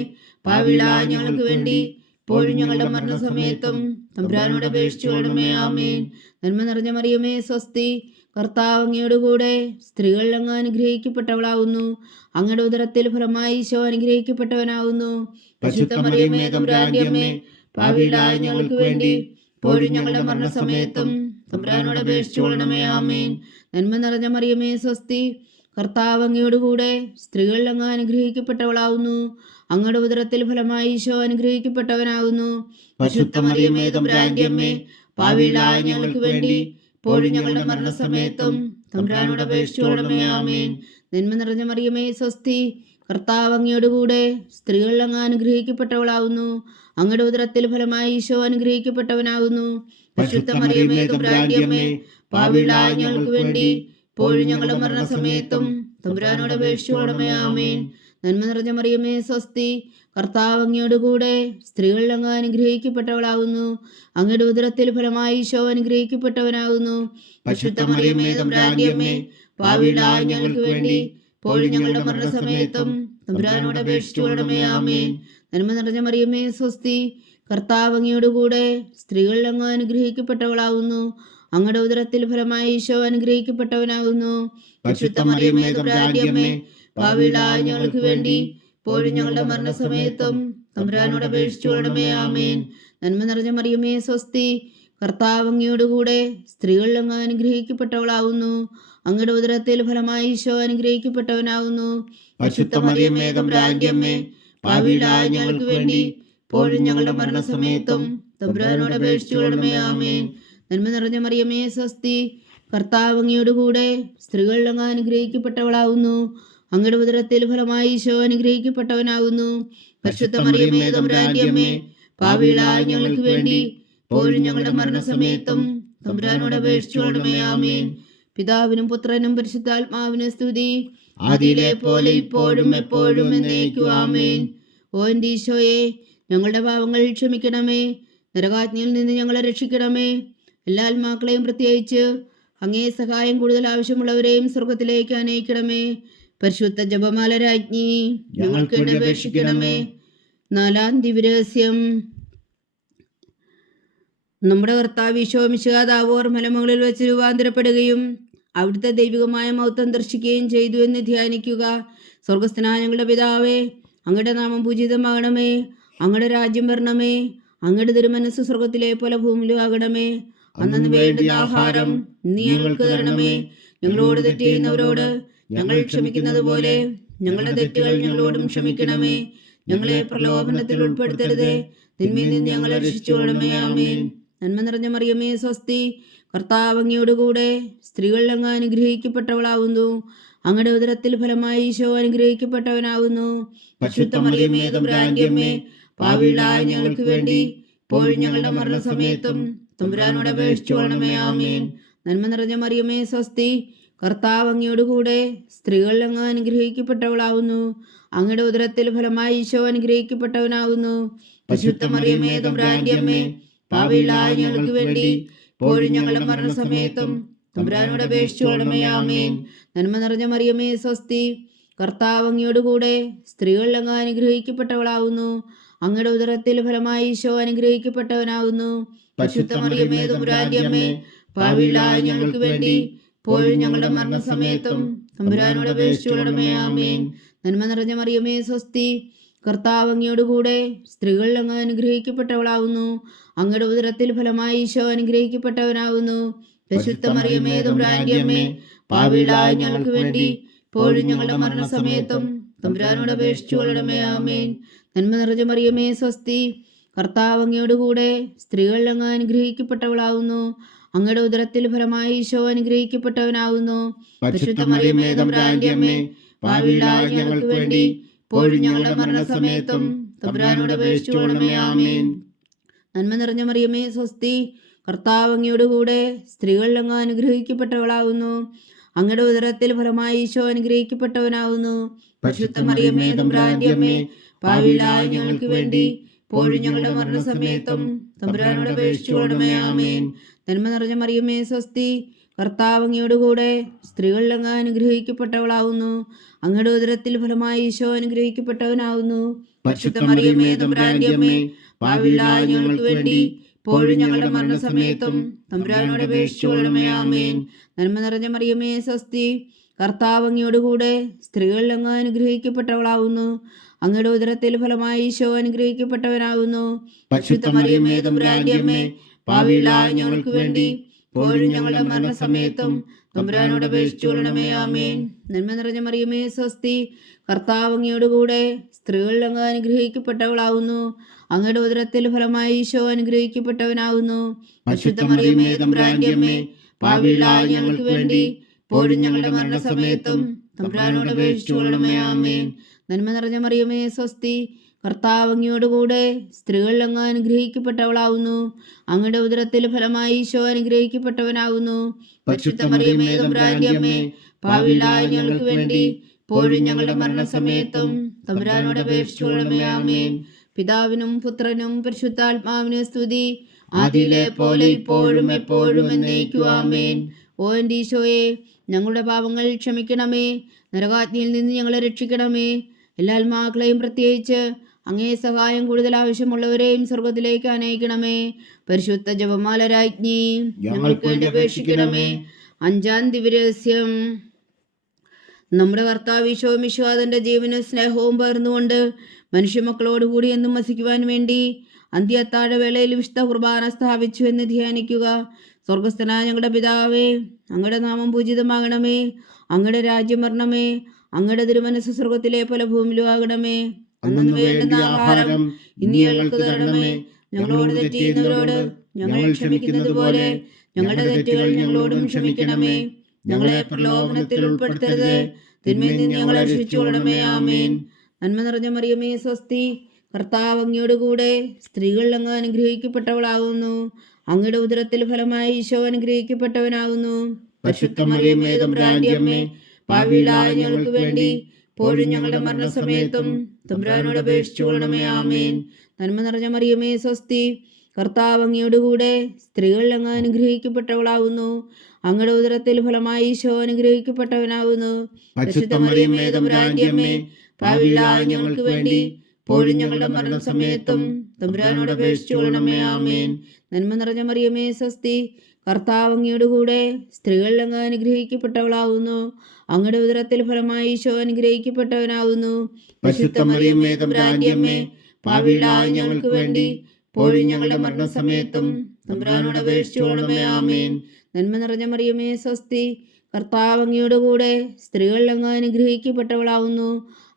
പാപികളായ ഞങ്ങൾക്ക് വേണ്ടി ഇപ്പോഴും ഞങ്ങളുടെ മരണസമയത്തും തമ്പുരാനോട് അപേക്ഷിച്ചുകൊള്ളണമേ. ആമേൻ. നന്മ നിറഞ്ഞ മറിയമേ സ്വസ്തി, കർത്താവ് അങ്ങയോടുകൂടെ സ്ത്രീകളിൽ അങ്ങ് അനുഗ്രഹിക്കപ്പെട്ടവളാവുന്നു. അങ്ങയുടെ ഉദരത്തിൽ ഫലമായി ഈശോ അനുഗ്രഹിക്കപ്പെട്ടവനാവുന്നു. പരിശുദ്ധ മറിയമേ തമ്പുരാന്റെ അമ്മേ, പാപികളായ ഞങ്ങൾക്ക് വേണ്ടി ഇപ്പോഴും ഞങ്ങളുടെ മരണസമയത്തും തമ്പുരാനോട് അപേക്ഷിച്ചുകൊള്ളണമേ. ആമേൻ. നന്മ നിറഞ്ഞ മറിയമേ സ്വസ്തി, കർത്താവ് അങ്ങയോടുകൂടെ സ്ത്രീകളിൽ അങ്ങ് അനുഗ്രഹിക്കപ്പെട്ടവളാവുന്നു. അങ്ങയുടെ ഉദരത്തിൽ ഫലമായി ഈശോ അനുഗ്രഹിക്കപ്പെട്ടവനാവുന്നു. പരിശുദ്ധ മറിയമേ തമ്പുരാന്റെ അമ്മേ, പാപികളായ ഞങ്ങൾക്ക് വേണ്ടി ഇപ്പോഴും ഞങ്ങളുടെ മരണസമയത്തും തമ്പുരാനോട് അപേക്ഷിച്ചുകൊള്ളണമേ. ആമേൻ. നന്മ നിറഞ്ഞ മറിയമേ സ്വസ്തി, കർത്താവ് അങ്ങയോടുകൂടെ സ്ത്രീകളിൽ അങ്ങ് അനുഗ്രഹിക്കപ്പെട്ടവളാവുന്നു. അങ്ങയുടെ ഉദരത്തിൽ ഫലമായി ഈശോ അനുഗ്രഹിക്കപ്പെട്ടവനാവുന്നു. പരിശുദ്ധ മറിയമേ തമ്പുരാന്റെ അമ്മേ, പാപികളായ ഞങ്ങൾക്ക് വേണ്ടി ഇപ്പോഴും ഞങ്ങളുടെ മരണസമയത്തും തമ്പുരാനോട് അപേക്ഷിച്ചുകൊള്ളണമേ. ആമേൻ. നന്മ നിറഞ്ഞ മറിയമേ സ്വസ്തി, കർത്താവ് അങ്ങയോടുകൂടെ സ്ത്രീകളിൽ അങ്ങ് അനുഗ്രഹിക്കപ്പെട്ടവളാവുന്നു. അങ്ങയുടെ ഉദരത്തിൽ ഫലമായി ഈശോ അനുഗ്രഹിക്കപ്പെട്ടവനാകുന്നു. പരിശുദ്ധ മറിയമേ തമ്പുരാന്റെ അമ്മേ, പാപികളായ ഞങ്ങൾക്ക് വേണ്ടി ഇപ്പോഴും ഞങ്ങളുടെ മരണസമയത്തും തമ്പുരാനോട് അപേക്ഷിച്ചുകൊള്ളണമേ. ആമേൻ. നന്മ നിറഞ്ഞ മറിയമേ സ്വസ്തി, കർത്താവ് അങ്ങയോടുകൂടെ സ്ത്രീകളിൽ അങ്ങ് അനുഗ്രഹിക്കപ്പെട്ടവളാവുന്നു. അങ്ങയുടെ ഉദരത്തിൽ ഫലമായി ഈശോ അനുഗ്രഹിക്കപ്പെട്ടവനാകുന്നു. പരിശുദ്ധ മറിയമേ തമ്പുരാന്റെ അമ്മേ, പാപികളായ ഞങ്ങൾക്ക് വേണ്ടി ഇപ്പോഴും ഞങ്ങളുടെ മരണസമയത്തും തമ്പുരാനോട് അപേക്ഷിച്ചുകൊള്ളണമേ. ആമേൻ. നന്മ നിറഞ്ഞ മറിയമേ സ്വസ്തി, കർത്താവ് അങ്ങയോടുകൂടെ സ്ത്രീകളിൽ അങ്ങ് അനുഗ്രഹിക്കപ്പെട്ടവളാവുന്നു. അങ്ങയുടെ ഉദരത്തിൽ ഫലമായി ഈശോ അനുഗ്രഹിക്കപ്പെട്ടവനാകുന്നു. പരിശുദ്ധ മറിയമേ തമ്പുരാന്റെ അമ്മേ, പാപികളായ ഞങ്ങൾക്ക് വേണ്ടി ഇപ്പോഴും ഞങ്ങളുടെ മരണസമയത്തും തമ്പുരാനോട് അപേക്ഷിച്ചുകൊള്ളണമേ. ആമേൻ. നന്മ നിറഞ്ഞ മറിയമേ സ്വസ്തി, കർത്താവ് അങ്ങയോടുകൂടെ സ്ത്രീകളിൽ അങ്ങ് അനുഗ്രഹിക്കപ്പെട്ടവളാവുന്നു. അങ്ങയുടെ ഉദരത്തിൽ ഫലമായി ഈശോ അനുഗ്രഹിക്കപ്പെട്ടവനാകുന്നു. പരിശുദ്ധ മറിയമേ തമ്പുരാന്റെ അമ്മേ, പാപികളായ ഞങ്ങൾക്ക് വേണ്ടി ഇപ്പോഴും ഞങ്ങളുടെ മരണസമയത്തും തമ്പുരാനോട് അപേക്ഷിച്ചുകൊള്ളണമേ. ആമേൻ. പിതാവിനും പുത്രനും പരിശുദ്ധാത്മാവിനും സ്തുതി, ആദിയിലെ പോലെ ഇപ്പോഴും എപ്പോഴും എന്നേക്കും. ആമേൻ. ഓ എൻ്റെ ഈശോയെ, ഞങ്ങളുടെ പാപങ്ങൾ ക്ഷമിക്കണമേ. നരകാജ്ഞയിൽ നിന്ന് ഞങ്ങളെ രക്ഷിക്കണമേ. എല്ലാ ആത്മാക്കളെയും പ്രത്യേകിച്ച് അങ്ങേ സഹായം കൂടുതൽ ആവശ്യമുള്ളവരെയും സ്വർഗത്തിലേക്ക് അനയിക്കണമേ. പരിശുദ്ധ ജപമാല രാജ്ഞി ഞങ്ങൾക്ക് വേണ്ടി അപേക്ഷിക്കണമേ. 4-ാം ദിവ്യരഹസ്യം. നമ്മുടെ കർത്താവ് ഈശോ മിശിഹാ താബോർ മലമുകളിൽ വെച്ച് രൂപാന്തരപ്പെടുകയും അവിടുത്തെ ദൈവികമായ മഹത്വം ദർശിക്കുകയും ചെയ്തു എന്ന് ധ്യാനിക്കുക. സ്വർഗസ്ഥനായ ഞങ്ങളുടെ പിതാവേ, അങ്ങയുടെ നാമം പൂജിതമാകണമേ. അങ്ങയുടെ രാജ്യം വരണമേ. അങ്ങയുടെ തിരുമനസ്സ് സ്വർഗത്തിലെ പോലെ ഭൂമിയിലും ആകണമേ. അന്നു വേണ്ടുന്ന ആഹാരം നീ ഞങ്ങൾക്ക് തരണമേ. ഞങ്ങളോട് തെറ്റ് ചെയ്യുന്നവരോട് ഞങ്ങൾ ക്ഷമിക്കുന്നത് പോലെ ഞങ്ങളുടെ തെറ്റുകൾ ഞങ്ങളോടും ക്ഷമിക്കണമേ. ഞങ്ങളെ പ്രലോഭനത്തിൽ ഉൾപ്പെടുത്തരുതേ, തിന്മയിൽ നിന്ന് ഞങ്ങളെ രക്ഷിച്ചുകൊള്ളണമേ. ആമേൻ. നന്മ നിറഞ്ഞ മറിയമേ സ്വസ്തി, കർത്താവ് അങ്ങയോടുകൂടെ സ്ത്രീകൾ അങ്ങ് അനുഗ്രഹിക്കപ്പെട്ടവളാവുന്നു. അങ്ങയുടെ ഉദരത്തിൽ ഫലമായി ഈശോ അനുഗ്രഹിക്കപ്പെട്ടവനാവുന്നു. പരിശുദ്ധ മറിയമേ തമ്പുരാന്റെ അമ്മേ, പാപികളായ ഞങ്ങൾക്ക് വേണ്ടി ഇപ്പോഴും ഞങ്ങളുടെ മരണസമയത്തും തമ്പുരാനോട് അപേക്ഷിച്ചുകൊള്ളണമേ. ആമേൻ. നന്മ നിറഞ്ഞ മറിയമേ സ്വസ്തി, കർത്താവ് അങ്ങയോടുകൂടെ സ്ത്രീകൾ അങ്ങ് അനുഗ്രഹിക്കപ്പെട്ടവളാവുന്നു. അങ്ങയുടെ ഉദരത്തിൽ ഫലമായി ഈശോ അനുഗ്രഹിക്കപ്പെട്ടവനാവുന്നു. പരിശുദ്ധ മറിയമേ തമ്പുരാന്റെ അമ്മേ, പാപികളായ ഞങ്ങൾക്ക് വേണ്ടി ഇപ്പോഴും ഞങ്ങളുടെ മരണസമയത്തും തമ്പുരാനോട് അപേക്ഷിച്ചുകൊള്ളണമേ. ആമേൻ. നന്മ നിറഞ്ഞ മറിയമേ സ്വസ്തി, കർത്താവ് അങ്ങയോടുകൂടെ സ്ത്രീകൾ അങ്ങ് അനുഗ്രഹിക്കപ്പെട്ടവളാവുന്നു. അങ്ങയുടെ ഉദരത്തിൽ ഫലമായി ഈശോ അനുഗ്രഹിക്കപ്പെട്ടവനാവുന്നു. പരിശുദ്ധ മറിയമേ തമ്പുരാന്റെ അമ്മേ, പാപികളായ ഞങ്ങൾക്ക് വേണ്ടി ഇപ്പോഴും ഞങ്ങളുടെ മരണസമയത്തും തമ്പുരാനോട് അപേക്ഷിച്ചുകൊള്ളണമേ. ആമേൻ. നന്മ നിറഞ്ഞ മറിയമേ സ്വസ്തി, കർത്താവ് അങ്ങയോടുകൂടെ സ്ത്രീകൾ അങ്ങ് അനുഗ്രഹിക്കപ്പെട്ടവളാവുന്നു. അങ്ങയുടെ ഉദരത്തിൽ ഫലമായി ഈശോ അനുഗ്രഹിക്കപ്പെട്ടവനാവുന്നു. പരിശുദ്ധ മറിയമേ തമ്പുരാന്റെ അമ്മേ, പാപികളായ ഞങ്ങൾക്ക് വേണ്ടി ഇപ്പോഴും ഞങ്ങളുടെ മരണസമയത്തും തമ്പുരാനോട് അപേക്ഷിച്ചുകൊള്ളണമേ. ആമേൻ. നന്മ നിറഞ്ഞ മറിയമേ സ്വസ്തി, കർത്താവ് അങ്ങയോടുകൂടെ സ്ത്രീകൾ അങ്ങ് അനുഗ്രഹിക്കപ്പെട്ടവളാവുന്നു. അങ്ങയുടെ ഉദരത്തിൽ ഫലമായി ഈശോ അനുഗ്രഹിക്കപ്പെട്ടവനാവുന്നു. പരിശുദ്ധ മറിയമേ തമ്പുരാന്റെ അമ്മേ, പാപികളായ ഞങ്ങൾക്ക് വേണ്ടി ഇപ്പോഴും ഞങ്ങളുടെ മരണസമയത്തും തമ്പുരാനോട് അപേക്ഷിച്ചുകൊള്ളണമേ. ആമേൻ. നന്മ നിറഞ്ഞ മറിയമേ സ്വസ്തി, കർത്താവ് അങ്ങയോടുകൂടെ സ്ത്രീകൾ അങ്ങ് അനുഗ്രഹിക്കപ്പെട്ടവളാവുന്നു. അങ്ങയുടെ ഉദരത്തിൽ ഫലമായി ഈശോ അനുഗ്രഹിക്കപ്പെട്ടവനാവുന്നു. പരിശുദ്ധ മറിയമേ തമ്പുരാന്റെ അമ്മേ, പാപികളായ ഞങ്ങൾക്ക് വേണ്ടി ഇപ്പോഴും ഞങ്ങളുടെ മരണസമയത്തും തമ്പുരാനോട് അപേക്ഷിച്ചുകൊള്ളണമേ. ആമേൻ. നന്മ നിറഞ്ഞ മറിയമേ സ്വസ്തി, കർത്താവ് അങ്ങയോടുകൂടെ സ്ത്രീകൾ അങ്ങ് അനുഗ്രഹിക്കപ്പെട്ടവളാവുന്നു. അങ്ങയുടെ ഉദരത്തിൽ ഫലമായി ഈശോ അനുഗ്രഹിക്കപ്പെട്ടവനാവുന്നു. പരിശുദ്ധ മറിയമേ തമ്പുരാന്റെ അമ്മേ, പാപികളായ ഞങ്ങൾക്ക് വേണ്ടി ഇപ്പോഴും ഞങ്ങളുടെ മരണസമയത്തും തമ്പുരാനോട് അപേക്ഷിച്ചുകൊള്ളണമേ. ആമേൻ. നന്മ നിറഞ്ഞ മറിയമേ സ്വസ്തി, കർത്താവ് അങ്ങയോടുകൂടെ സ്ത്രീകൾ അങ്ങ് അനുഗ്രഹിക്കപ്പെട്ടവളാവുന്നു. അങ്ങയുടെ ഉദരത്തിൽ ഫലമായി ഈശോ അനുഗ്രഹിക്കപ്പെട്ടവനാവുന്നു. പരിശുദ്ധ മറിയമേ തമ്പുരാന്റെ അമ്മേ, പാപികളായ ഞങ്ങൾക്ക് വേണ്ടി ഇപ്പോഴും ഞങ്ങളുടെ മരണസമയത്തും തമ്പുരാനോട് അപേക്ഷിച്ചുകൊള്ളണമേ. ആമേൻ. നന്മ നിറഞ്ഞ മറിയമേ സ്വസ്തി, കർത്താവ് അങ്ങയോടുകൂടെ സ്ത്രീകൾ അങ്ങ് അനുഗ്രഹിക്കപ്പെട്ടവളാവുന്നു. അങ്ങയുടെ ഉദരത്തിൽ ഫലമായി ഈശോ അനുഗ്രഹിക്കപ്പെട്ടവനാവുന്നു. പരിശുദ്ധ മറിയമേ തമ്പുരാന്റെ അമ്മേ, പാപികളായ ഞങ്ങൾക്ക് വേണ്ടി ഇപ്പോഴും ഞങ്ങളുടെ മരണസമയത്തും തമ്പുരാനോട് അപേക്ഷിച്ചുകൊള്ളണമേ. ആമേൻ. നന്മ നിറഞ്ഞ മറിയമേ സ്വസ്തി, കർത്താവ് അങ്ങയോടുകൂടെ സ്ത്രീകൾ അങ്ങ് അനുഗ്രഹിക്കപ്പെട്ടവളാവുന്നു. അങ്ങയുടെ ഉദരത്തിൽ ഫലമായി ഈശോ അനുഗ്രഹിക്കപ്പെട്ടവനാവുന്നു. പരിശുദ്ധ മറിയമേ തമ്പുരാന്റെ അമ്മേ, പാപികളായ ഞങ്ങൾക്ക് വേണ്ടി ഇപ്പോഴും ഞങ്ങളുടെ മരണസമയത്തും തമ്പുരാനോട് അപേക്ഷിച്ചുകൊള്ളണമേ. ആമേൻ. പിതാവിനും പുത്രനും പരിശുദ്ധാത്മാവിനും സ്തുതി, ആദിയിലെ പോലെ ഇപ്പോഴും എപ്പോഴും എന്നേക്കും. ആമേൻ. ഓ എൻ്റെ ഈശോയെ, ഞങ്ങളുടെ പാപങ്ങൾ ക്ഷമിക്കണമേ. നരകാഗ്നിയിൽ നിന്ന് ഞങ്ങളെ രക്ഷിക്കണമേ. എല്ലാ ആത്മാക്കളെയും പ്രത്യേകിച്ച് അങ്ങേ സഹായം കൂടുതൽ ആവശ്യമുള്ളവരെയും സ്വർഗത്തിലേക്ക് അനയിക്കണമേ. പരിശുദ്ധ ജപമാല രാജ്ഞി ഞങ്ങൾക്ക് വേണ്ടി അപേക്ഷിക്കണമേ. 5-ാം ദിവ്യരഹസ്യം. നമ്മുടെ കർത്താവ് ഈശോ മിശിഹാ തന്റെ ജീവനും സ്നേഹവും പകർന്നുകൊണ്ട് മനുഷ്യമക്കളോടുകൂടി എന്നും വസിക്കുവാൻ വേണ്ടി അന്ത്യത്താഴവേളയിൽ വിശുദ്ധ കുർബാന സ്ഥാപിച്ചു എന്ന് ധ്യാനിക്കുക. സ്വർഗസ്ഥനായ ഞങ്ങളുടെ പിതാവേ, അങ്ങയുടെ നാമം പൂജിതമാകണമേ. അങ്ങയുടെ രാജ്യം വരണമേ. അങ്ങയുടെ തിരുമനസ്സ് സ്വർഗത്തിലെ പോലെ ഭൂമിയിലും ആകണമേ. അന്നു വേണ്ടുന്ന ആഹാരം ഇനി ഞങ്ങൾക്ക് തരണമേ. ഞങ്ങളോട് തെറ്റ് ചെയ്യുന്നവരോട് ഞങ്ങൾ ക്ഷമിക്കുന്നത് പോലെ ഞങ്ങളുടെ തെറ്റുകൾ ഞങ്ങളോടും ക്ഷമിക്കണമേ. ഞങ്ങളെ പ്രലോഭനത്തിൽ ഉൾപ്പെടുത്തരുത്, തിന്മയിൽ നിന്ന് ഞങ്ങളെ രക്ഷിച്ചുകൊള്ളണമേ. ആമേൻ. നന്മ നിറഞ്ഞ മറിയമേ സ്വസ്തി, കർത്താവ് അങ്ങയോടുകൂടെ സ്ത്രീകൾ അങ്ങ് അനുഗ്രഹിക്കപ്പെട്ടവളാകുന്നു. അങ്ങയുടെ ഉദരത്തിൽ ഫലമായി ഈശോ അനുഗ്രഹിക്കപ്പെട്ടവനാകുന്നു. പരിശുദ്ധ മറിയമേ തമ്പുരാന്റെ അമ്മേ, പാപികളായ ഞങ്ങൾക്ക് വേണ്ടി ഇപ്പോഴും ഞങ്ങളുടെ മരണസമയത്തും തമ്പുരാനോട് അപേക്ഷിച്ചുകൊള്ളണമേ. ആമേൻ. നന്മ നിറഞ്ഞ മറിയമേ സ്വസ്തി, കർത്താവ് അങ്ങയോടുകൂടെ സ്ത്രീകൾ അങ്ങ് അനുഗ്രഹിക്കപ്പെട്ടവളാവുന്നു. അങ്ങയുടെ ഉദരത്തിൽ ഫലമായി ഈശോ അനുഗ്രഹിക്കപ്പെട്ടവനാവുന്നു. പരിശുദ്ധ മറിയമേ തമ്പുരാന്റെ അമ്മേ, പാപികളായ ഞങ്ങൾക്ക് വേണ്ടി ഇപ്പോഴും ഞങ്ങളുടെ മരണസമയത്തും തമ്പുരാനോട് അപേക്ഷിച്ചുകൊള്ളണമേ. ആമേൻ. നന്മ നിറഞ്ഞ മറിയമേ സ്വസ്തി, കർത്താവ് അങ്ങയോടുകൂടെ സ്ത്രീകൾ അങ്ങ് അനുഗ്രഹിക്കപ്പെട്ടവളാവുന്നു. അങ്ങയുടെ ഉദരത്തിൽ ഫലമായി ഈശോ അനുഗ്രഹിക്കപ്പെട്ടവനാവുന്നു. പരിശുദ്ധ മറിയമേ തമ്പുരാന്റെ അമ്മേ, പാപികളായ ഞങ്ങൾക്ക് വേണ്ടി ഇപ്പോഴും ഞങ്ങളുടെ മരണസമയത്തും തമ്പുരാനോട് അപേക്ഷിച്ചുകൊള്ളണമേ. ആമേൻ. നന്മ നിറഞ്ഞ മറിയമേ സ്വസ്തി, കർത്താവ് അങ്ങയോടുകൂടെ സ്ത്രീകൾ അങ്ങ് അനുഗ്രഹിക്കപ്പെട്ടവളാവുന്നു.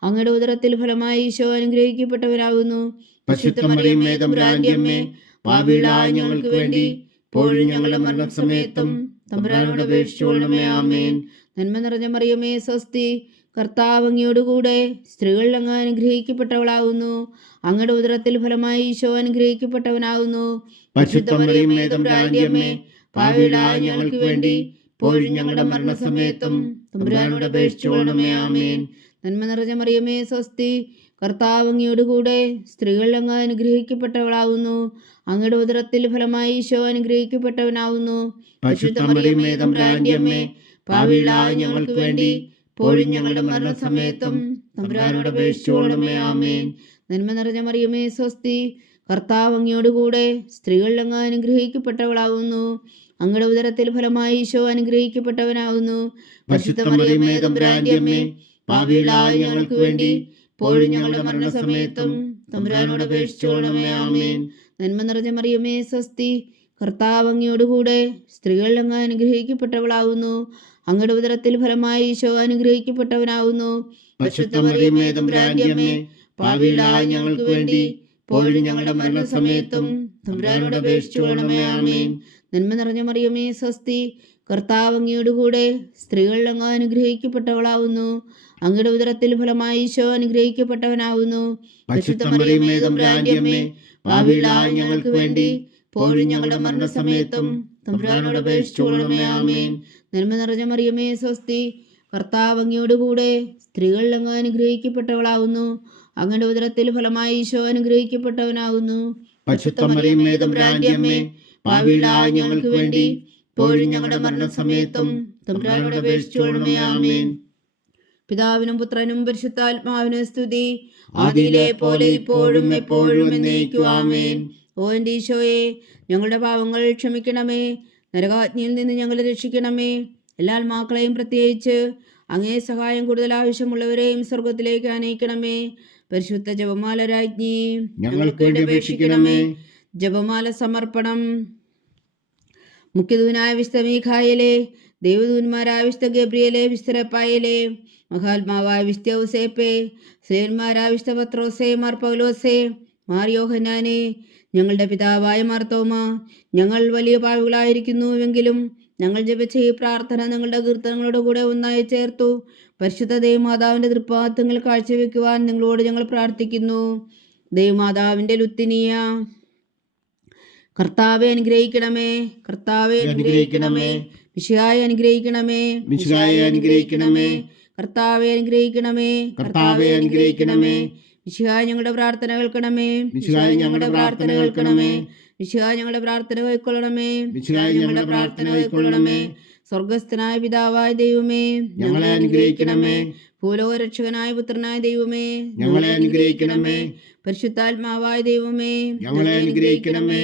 അങ്ങയുടെ ഉദരത്തിൽ ഫലമായി ഈശോ അനുഗ്രഹിക്കപ്പെട്ടവനാവുന്നു. പരിശുദ്ധ മറിയമേ തമ്പുരാന്റെ അമ്മേ, പാപികളായ ഞങ്ങൾക്ക് വേണ്ടി ഇപ്പോഴും ഞങ്ങളുടെ മരണസമയത്തും തമ്പുരാനോട് അപേക്ഷിച്ചുകൊള്ളണമേ. ആമേൻ. നന്മ നിറഞ്ഞ മറിയമേ സ്വസ്തി, കർത്താവ് അങ്ങയോടുകൂടെ സ്ത്രീകൾ അങ്ങ് അനുഗ്രഹിക്കപ്പെട്ടവളാവുന്നു. അങ്ങയുടെ ഉദരത്തിൽ ഫലമായി ഈശോ അനുഗ്രഹിക്കപ്പെട്ടവനാവുന്നു. പരിശുദ്ധ മറിയമേ തമ്പുരാന്റെ അമ്മേ, പാപികളായ ഞങ്ങൾക്ക് വേണ്ടി ഇപ്പോഴും ഞങ്ങളുടെ മരണസമയത്തും തമ്പുരാനോട് അപേക്ഷിച്ചുകൊള്ളണമേ. ആമേൻ. നന്മ നിറഞ്ഞ മറിയമേ സ്വസ്തി, കർത്താവ് അങ്ങയോടുകൂടെ സ്ത്രീകൾ അങ്ങ് അനുഗ്രഹിക്കപ്പെട്ടവളാവുന്നു. അങ്ങയുടെ ഉദരത്തിൽ ഫലമായി ഈശോ അനുഗ്രഹിക്കപ്പെട്ടവനാവുന്നു. പരിശുദ്ധ മറിയമേ തമ്പുരാന്റെ അമ്മേ, പാപികളായ ഞങ്ങൾക്ക് വേണ്ടി ഇപ്പോഴും ഞങ്ങളുടെ മരണസമയത്തും തമ്പുരാനോട് അപേക്ഷിച്ചുകൊള്ളണമേ. ആമേൻ. നന്മ നിറഞ്ഞ മറിയമേ സ്വസ്തി, കർത്താവ് അങ്ങയോടുകൂടെ സ്ത്രീകൾ അങ്ങ് അനുഗ്രഹിക്കപ്പെട്ടവളാവുന്നു. അങ്ങയുടെ ഉദരത്തിൽ ഫലമായി ഈശോ അനുഗ്രഹിക്കപ്പെട്ടവനാവുന്നു. പരിശുദ്ധ മറിയമേ തമ്പുരാന്റെ അമ്മേ, പാപികളായ ഞങ്ങൾക്ക് വേണ്ടി ഇപ്പോഴും ഞങ്ങളുടെ മരണസമയത്തും തമ്പുരാനോട് അപേക്ഷിച്ചുകൊള്ളണമേ. ആമേൻ. നന്മ നിറഞ്ഞ മറിയമേ സ്വസ്തി, കർത്താവ് അങ്ങയോടുകൂടെ സ്ത്രീകൾ അങ്ങ് അനുഗ്രഹിക്കപ്പെട്ടവളാവുന്നു. അങ്ങയുടെ ഉദരത്തിൽ ഫലമായി ഈശോ അനുഗ്രഹിക്കപ്പെട്ടവനാവുന്നു. പരിശുദ്ധ മറിയമേ തമ്പുരാന്റെ അമ്മേ, പാപികളായ ഞങ്ങൾക്ക് വേണ്ടി ഇപ്പോഴും ഞങ്ങളുടെ മരണസമയത്തും തമ്പുരാനോട് അപേക്ഷിച്ചുകൊള്ളണമേ. ആമേൻ. നന്മ നിറഞ്ഞ മറിയമേ സ്വസ്തി, കർത്താവ് അങ്ങയോടുകൂടെ സ്ത്രീകൾ അങ്ങ് അനുഗ്രഹിക്കപ്പെട്ടവളാവുന്നു. അങ്ങയുടെ ഉദരത്തിൽ ഫലമായി ഈശോ അനുഗ്രഹിക്കപ്പെട്ടവനാവുന്നു. പരിശുദ്ധ മറിയമേ തമ്പുരാന്റെ അമ്മേ, പാപികളായ ഞങ്ങൾക്ക് വേണ്ടി ഇപ്പോഴും ഞങ്ങളുടെ മരണസമയത്തും തമ്പുരാനോട് അപേക്ഷിച്ചുകൊള്ളണമേ. ആമേൻ. നന്മ നിറഞ്ഞ മറിയമേ സ്വസ്തി, കർത്താവ് അങ്ങയോടുകൂടെ സ്ത്രീകൾ അങ്ങ് അനുഗ്രഹിക്കപ്പെട്ടവളാവുന്നു. അങ്ങയുടെ ഉദരത്തിൽ ഫലമായി ഈശോ അനുഗ്രഹിക്കപ്പെട്ടവനാവുന്നു. പരിശുദ്ധ മറിയമേ തമ്പുരാന്റെ അമ്മേ, പാപികളായ ഞങ്ങൾക്ക് വേണ്ടി ഇപ്പോഴും ഞങ്ങളുടെ മരണസമയത്തും തമ്പുരാനോട് അപേക്ഷിച്ചുകൊള്ളണമേ. ആമേൻ. പിതാവിനും പുത്രനും പരിശുദ്ധാത്മാവിനും സ്തുതി, ആദിയിലെ പോലെ ഇപ്പോഴും എപ്പോഴും എന്നേക്കും. ആമേൻ. ഓ എൻ്റെ ഈശോയെ, ഞങ്ങളുടെ പാവങ്ങൾ ക്ഷമിക്കണമേ. നരകാജ്ഞയിൽ നിന്ന് ഞങ്ങളെ രക്ഷിക്കണമേ. എല്ലാ ആത്മാക്കളെയും പ്രത്യേകിച്ച് അങ്ങേ സഹായം കൂടുതൽ ആവശ്യമുള്ളവരെയും സ്വർഗത്തിലേക്ക് അനയിക്കണമേ. പരിശുദ്ധ ജപമാല രാജ്ഞി, ഞങ്ങൾക്ക് വേണ്ടി അപേക്ഷിക്കണമേ. ജപമാല സമർപ്പണം. മുഖ്യദൂനായ വിശുദ്ധ മീഖായേലേ, ദൈവദൂന്മാരായ വിശുദ്ധ ഗബ്രിയേലേ, വിശുദ്ധ റഫായേലേ, മഹാത്മാവായ വിശുദ്ധ ഔസേപ്പേ, ശ്രീയന്മാരായ വിശുദ്ധ പത്രോസേ, മാർ പൗലോസേ, മാർ യോഹന്നാനേ, ഞങ്ങളുടെ പിതാവായ മാർത്തോമ, ഞങ്ങൾ വലിയ പാവികളായിരിക്കുന്നുവെങ്കിലും ഞങ്ങൾ ജപിച്ച ഈ പ്രാർത്ഥന നിങ്ങളുടെ കീർത്തനങ്ങളോട് കൂടെ ഒന്നായി ചേർത്തു പരിശുദ്ധ ദൈവമാതാവിൻ്റെ തൃപ്പാദങ്ങൾ കാഴ്ചവെക്കുവാൻ നിങ്ങളോട് ഞങ്ങൾ പ്രാർത്ഥിക്കുന്നു. ദൈവമാതാവിൻ്റെ ലുത്തിനിയ, കർത്താവെ അനുഗ്രഹിക്കണമേ. കർത്താവെ അനുഗ്രഹിക്കണമേ. മിശിഹായെ അനുഗ്രഹിക്കണമേ. മിശിഹായെ അനുഗ്രഹിക്കണമേ. കർത്താവെ അനുഗ്രഹിക്കണമേ. കർത്താവെ അനുഗ്രഹിക്കണമേ. മിശിഹായ ഞങ്ങളുടെ പ്രാർത്ഥന കേൾക്കണമേ. മിശിഹായ ഞങ്ങളുടെ പ്രാർത്ഥന കേൾക്കണമേ. മിശിഹായ ഞങ്ങളുടെ പ്രാർത്ഥന കൈക്കൊള്ളണമേ. മിശിഹായ ഞങ്ങളുടെ പ്രാർത്ഥന കൈക്കൊള്ളണമേ. സ്വർഗസ്ഥനായ പിതാവായ ദൈവമേ, ഞങ്ങളെ അനുഗ്രഹിക്കണമേ. ഭൂലോക രക്ഷകനായ പുത്രനായ ദൈവമേ, ഞങ്ങളെ അനുഗ്രഹിക്കണമേ. പരിശുദ്ധാത്മാവായ ദൈവമേ, ഞങ്ങളെ അനുഗ്രഹിക്കണമേ.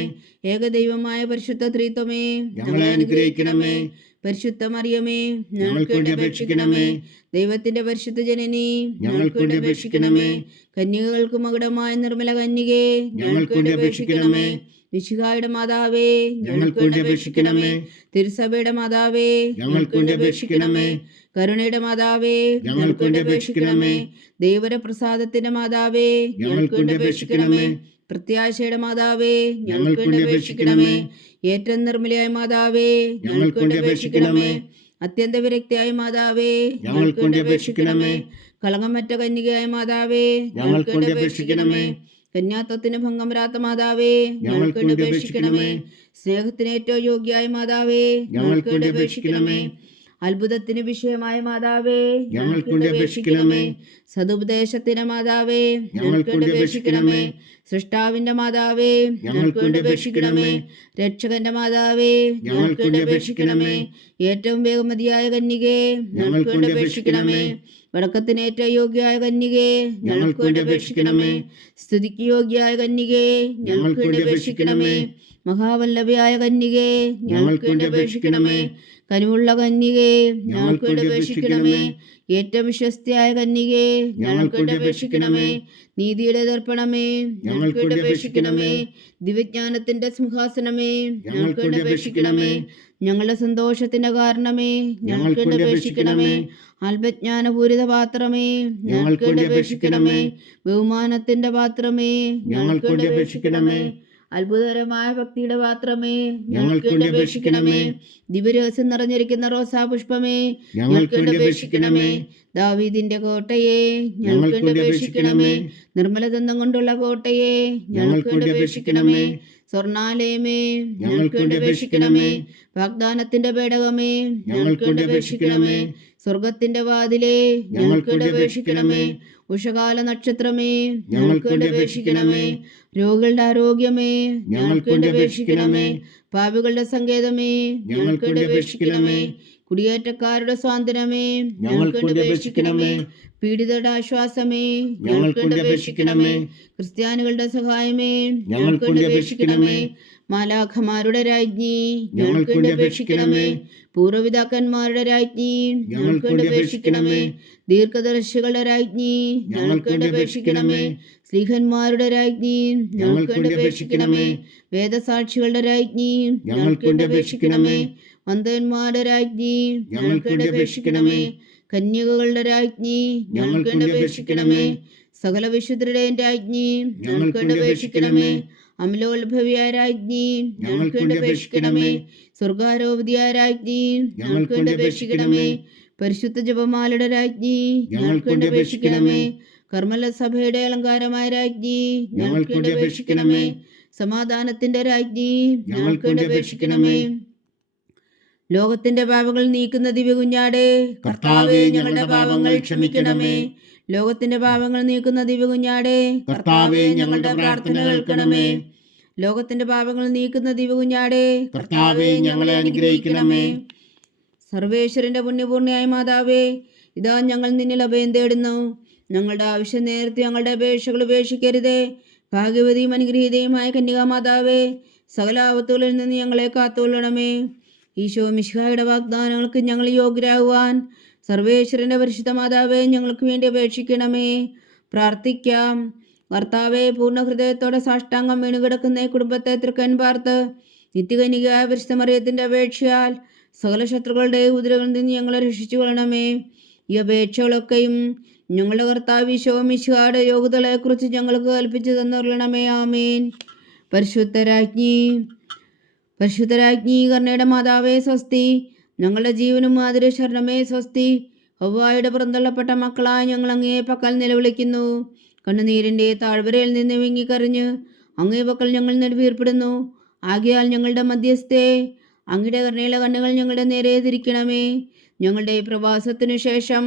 ഏകദൈവമായ പരിശുദ്ധ ത്രിത്വമേ, ഞങ്ങളെ അനുഗ്രഹിക്കണമേ. പരിശുദ്ധ മറിയമേ, ഞങ്ങൾക്ക് വേണ്ടി അപേക്ഷിക്കണമേ. ദൈവത്തിന്റെ പരിശുദ്ധ ജനനി, ഞങ്ങൾക്ക് വേണ്ടി അപേക്ഷിക്കണമേ. കന്യകൾക്ക് മകുടമായ നിർമ്മല കന്യകേ, ഞങ്ങൾക്ക് വേണ്ടി അപേക്ഷിക്കണമേ. മിശിഹായുടെ മാതാവേ, ഞങ്ങൾക്ക് വേണ്ടി അപേക്ഷിക്കണമേ. തിരുസഭയുടെ മാതാവേ, ഞങ്ങൾക്ക് വേണ്ടി അപേക്ഷിക്കണമേ. കരുണയുടെ മാതാവേ, ഞങ്ങൾക്ക് വേണ്ടി അപേക്ഷിക്കണമേ. ദൈവപ്രസാദത്തിന്റെ മാതാവേ, ഞങ്ങൾക്ക് വേണ്ടി അപേക്ഷിക്കണമേ. പ്രത്യാശയുടെ മാതാവേ, ഞങ്ങൾക്ക് വേണ്ടി അപേക്ഷിക്കണമേ. ഏറ്റവും നിർമ്മലയായ മാതാവേ, ഞങ്ങൾക്ക് വേണ്ടി അപേക്ഷിക്കണമേ. അത്യന്ത വിരക്തിയായ മാതാവേ, ഞങ്ങൾക്ക് വേണ്ടി അപേക്ഷിക്കണമേ. കളങ്കമറ്റ കന്യകയായ മാതാവേ, ഞങ്ങൾക്ക് വേണ്ടി അപേക്ഷിക്കണമേ. കന്യാത്വത്തിന് ഭംഗം വരാത്ത മാതാവേ, ഞങ്ങൾക്ക് വേണ്ടി അപേക്ഷിക്കണമേ. സ്നേഹത്തിന് ഏറ്റവും യോഗ്യയായ മാതാവേ, ഞങ്ങൾക്ക് വേണ്ടി അപേക്ഷിക്കണമേ. അത്ഭുതത്തിന് വിഷയമായ മാതാവേ, ഞങ്ങൾക്ക് വേണ്ടി അപേക്ഷിക്കണമേ. സതുപദേശത്തിന് മാതാവേ, ഞങ്ങൾക്ക് വേണ്ടി അപേക്ഷിക്കണമേ. സൃഷ്ടാവിന്റെ മാതാവേ, ഞങ്ങൾക്ക് വേണ്ടി അപേക്ഷിക്കണമേ. രക്ഷകന്റെ മാതാവേ, ഞങ്ങൾക്ക് വേണ്ടി അപേക്ഷിക്കണമേ. ഏറ്റവും വേഗമതിയായ കന്യകേ, ഞങ്ങൾക്ക് വേണ്ടി അപേക്ഷിക്കണമേ. വടക്കത്തിന് ഏറ്റവും യോഗ്യയായ കന്യകേ, ഞങ്ങൾക്ക് വേണ്ടി അപേക്ഷിക്കണമേ. സ്തുതിക്ക് യോഗ്യയായ കന്യകേ, ഞങ്ങൾക്ക് വേണ്ടി അപേക്ഷിക്കണമേ. മഹാവല്ലഭയായ കന്യകേ, ഞങ്ങൾക്ക് വേണ്ടി അപേക്ഷിക്കണമേ. കനിവുള്ള കന്യകേ, ഞങ്ങൾക്ക് വേണ്ടി അപേക്ഷിക്കണമേ. ഏറ്റവും വിശ്വസ്തയായ കന്യകേ, ഞങ്ങൾക്ക് വേണ്ടി അപേക്ഷിക്കണമേ. നീതിയുടെ ദർപ്പണമേ, ഞങ്ങൾക്ക് വേണ്ടി അപേക്ഷിക്കണമേ. ദിവ്യജ്ഞാനത്തിന്റെ സിംഹാസനമേ, ഞങ്ങൾക്ക് വേണ്ടി അപേക്ഷിക്കണമേ. ഞങ്ങളുടെ സന്തോഷത്തിന്റെ കാരണമേ, ഞങ്ങൾക്ക് വേണ്ടി അപേക്ഷിക്കണമേ. ആത്മജ്ഞാനപൂരിത പാത്രമേ, ഞങ്ങൾക്ക് വേണ്ടി അപേക്ഷിക്കണമേ. ബഹുമാനത്തിന്റെ പാത്രമേ, ഞങ്ങൾക്ക് വേണ്ടി അപേക്ഷിക്കണമേ. അത്ഭുതകരമായ ഭക്തിയുടെ പാത്രമേ, ഞങ്ങൾക്ക് വേണ്ടി അപേക്ഷിക്കണമേ. ദിവരഹസ്യം നിറഞ്ഞിരിക്കുന്ന റോസാ പുഷ്പമേ, ഞങ്ങൾക്ക് വേണ്ടി അപേക്ഷിക്കണമേ. ദാവീദിന്റെ കോട്ടയെ, ഞങ്ങൾക്ക് വേണ്ടി അപേക്ഷിക്കണമേ. നിർമ്മലദന്തം കൊണ്ടുള്ള കോട്ടയെ, ഞങ്ങൾക്ക് വേണ്ടി അപേക്ഷിക്കണമേ. സ്വർണാലയമേ, ഞങ്ങൾക്ക് വേണ്ടി അപേക്ഷിക്കണമേ. വാഗ്ദാനത്തിന്റെ പേടകമേ, ഞങ്ങൾക്ക് വേണ്ടി അപേക്ഷിക്കണമേ. സ്വർഗത്തിന്റെ വാതിലേ, ഞങ്ങൾക്ക് വേണ്ടി അപേക്ഷിക്കണമേ. ഉഷകാല നക്ഷത്രമേ, ഞങ്ങൾക്ക് വേണ്ടി അപേക്ഷിക്കണമേ. രോഗികളുടെ ആരോഗ്യമേ, ഞങ്ങൾക്ക് വേണ്ടി അപേക്ഷിക്കണമേ. പാപികളുടെ സങ്കേതമേ, ഞങ്ങൾക്ക് വേണ്ടി അപേക്ഷിക്കണമേ. കുടിയേറ്റക്കാരുടെ സ്വാതന്ത്ര്യമേ, ഞങ്ങൾക്ക് വേണ്ടി അപേക്ഷിക്കണമേ. പീഡിതരുടെ ആശ്വാസമേ, ഞങ്ങൾക്ക് വേണ്ടി അപേക്ഷിക്കണമേ. ക്രിസ്ത്യാനികളുടെ സഹായമേ, ഞങ്ങൾക്ക് വേണ്ടി അപേക്ഷിക്കണമേ. മാലാഖമാരുടെ രാജ്ഞി, ഞങ്ങൾക്ക് വേണ്ടി അപേക്ഷിക്കണമേ. പൂർവ്വപിതാക്കന്മാരുടെ രാജ്ഞി, ഞങ്ങൾക്ക് വേണ്ടി അപേക്ഷിക്കണമേ. ദീർഘദർശികളുടെ രാജ്ഞി, ഞങ്ങൾക്ക് വേണ്ടി അപേക്ഷിക്കണമേ. സ്ലീഹന്മാരുടെ രാജ്ഞി, ഞങ്ങൾക്ക് വേണ്ടി അപേക്ഷിക്കണമേ. വേദസാക്ഷികളുടെ രാജ്ഞി, ഞങ്ങൾക്ക് വേണ്ടി അപേക്ഷിക്കണമേ. വന്ദന്മാരുടെ രാജ്ഞി, ഞങ്ങൾക്ക് വേണ്ടി അപേക്ഷിക്കണമേ. കന്യകകളുടെ രാജ്ഞി, ഞങ്ങൾക്ക് വേണ്ടി അപേക്ഷിക്കണമേ. സകല വിശുദ്ധരുടെയും രാജ്ഞി, ഞങ്ങൾക്ക് വേണ്ടി അപേക്ഷിക്കണമേ. അമലോത്ഭവിയായ രാജ്ഞി, ഞങ്ങൾക്ക് വേണ്ടി അപേക്ഷിക്കണമേ. സ്വർഗാരോപതിയായ രാജ്ഞി, ഞങ്ങൾക്ക് വേണ്ടി അപേക്ഷിക്കണമേ. പരിശുദ്ധ ജപമാലയുടെ രാജ്ഞി, ഞങ്ങൾക്ക് വേണ്ടി അപേക്ഷിക്കണമേ. കർമ്മല സഭയുടെ അലങ്കാരമായ രാജ്ഞി, ഞങ്ങൾക്ക് വേണ്ടി അപേക്ഷിക്കണമേ. സമാധാനത്തിന്റെ രാജ്ഞി, ഞങ്ങൾക്ക് വേണ്ടി അപേക്ഷിക്കണമേ. ലോകത്തിന്റെ പാപങ്ങൾ നീക്കുന്ന ദിവ്യകുഞ്ഞാടേ, കർത്താവേ, ഞങ്ങളുടെ പാപങ്ങൾ ക്ഷമിക്കണമേ. ലോകത്തിന്റെ പാപങ്ങൾ നീക്കുന്ന ദിവ്യകുഞ്ഞാടേ, കർത്താവേ, ഞങ്ങളുടെ പ്രാർത്ഥന കേൾക്കണമേ. ലോകത്തിന്റെ പാപങ്ങൾ നീക്കുന്ന ദിവ്യകുഞ്ഞാടേ, കർത്താവേ, ഞങ്ങളെ അനുഗ്രഹിക്കണമേ. സർവേശ്വരന്റെ പുണ്യപൂർണ്ണയായ മാതാവേ, ഇതാ ഞങ്ങൾ നിന്നിൽ അഭയം തേടുന്നു. ഞങ്ങളുടെ ആവശ്യം നേരത്തെ ഞങ്ങളുടെ അപേക്ഷകൾ ഉപേക്ഷിക്കരുതേ. ഭാഗ്യവതിയും അനുഗ്രഹീതയുമായ കന്യകാമാതാവേ, സകല ആപത്തുകളിൽ നിന്ന് ഞങ്ങളെ കാത്തുകൊള്ളണമേ. ഈശോ മിശിഹായുടെ വാഗ്ദാനങ്ങൾക്ക് ഞങ്ങൾ യോഗ്യരാകുവാൻ സർവേശ്വരന്റെ പരിശുദ്ധ മാതാവേ, ഞങ്ങൾക്ക് വേണ്ടി അപേക്ഷിക്കണമേ. പ്രാർത്ഥിക്കാം. കർത്താവെ, പൂർണ്ണ ഹൃദയത്തോടെ സാഷ്ടാംഗം വീണുകിടക്കുന്ന ഈ കുടുംബത്തെ തൃക്കൻ പാർത്ത് നിത്യകന്യകയായ പരിശുദ്ധ മറിയത്തിന്റെ അപേക്ഷയാൽ സകല ശത്രുക്കളുടെ ഉദരകളിൽ നിന്ന് ഞങ്ങളെ രക്ഷിച്ചു കൊള്ളണമേ. ഈ അപേക്ഷകളൊക്കെയും ഞങ്ങളുടെ കർത്താവ് ഈശോ മിശിഹായുടെ യോഗ്യതകളെക്കുറിച്ച് ഞങ്ങൾക്ക് കൽപ്പിച്ചു തന്നുകൊള്ളണമേ. ആമേൻ. പരിശുദ്ധരാജ്ഞി കർണയുടെ മാതാവേ സ്വസ്തി. ഞങ്ങളുടെ ജീവനും മാതിരി ശരണമേ സ്വസ്തി. ഹവ്വായുടെ പുറന്തള്ളപ്പെട്ട മക്കളായ ഞങ്ങൾ അങ്ങേ പക്കൽ നിലവിളിക്കുന്നു. കണ്ണുനീരിൻ്റെ താഴ്വരയിൽ നിന്ന് വിങ്ങിക്കറിഞ്ഞ് അങ്ങേ പക്കൽ ഞങ്ങൾ നെടുവീർപ്പെടുന്നു. ആകയാൽ ഞങ്ങളുടെ മധ്യസ്ഥേ, അങ്ങയുടെ കരുണയുള്ള കണ്ണുകൾ ഞങ്ങളുടെ നേരെ തിരിക്കണമേ. ഞങ്ങളുടെ പ്രവാസത്തിനു ശേഷം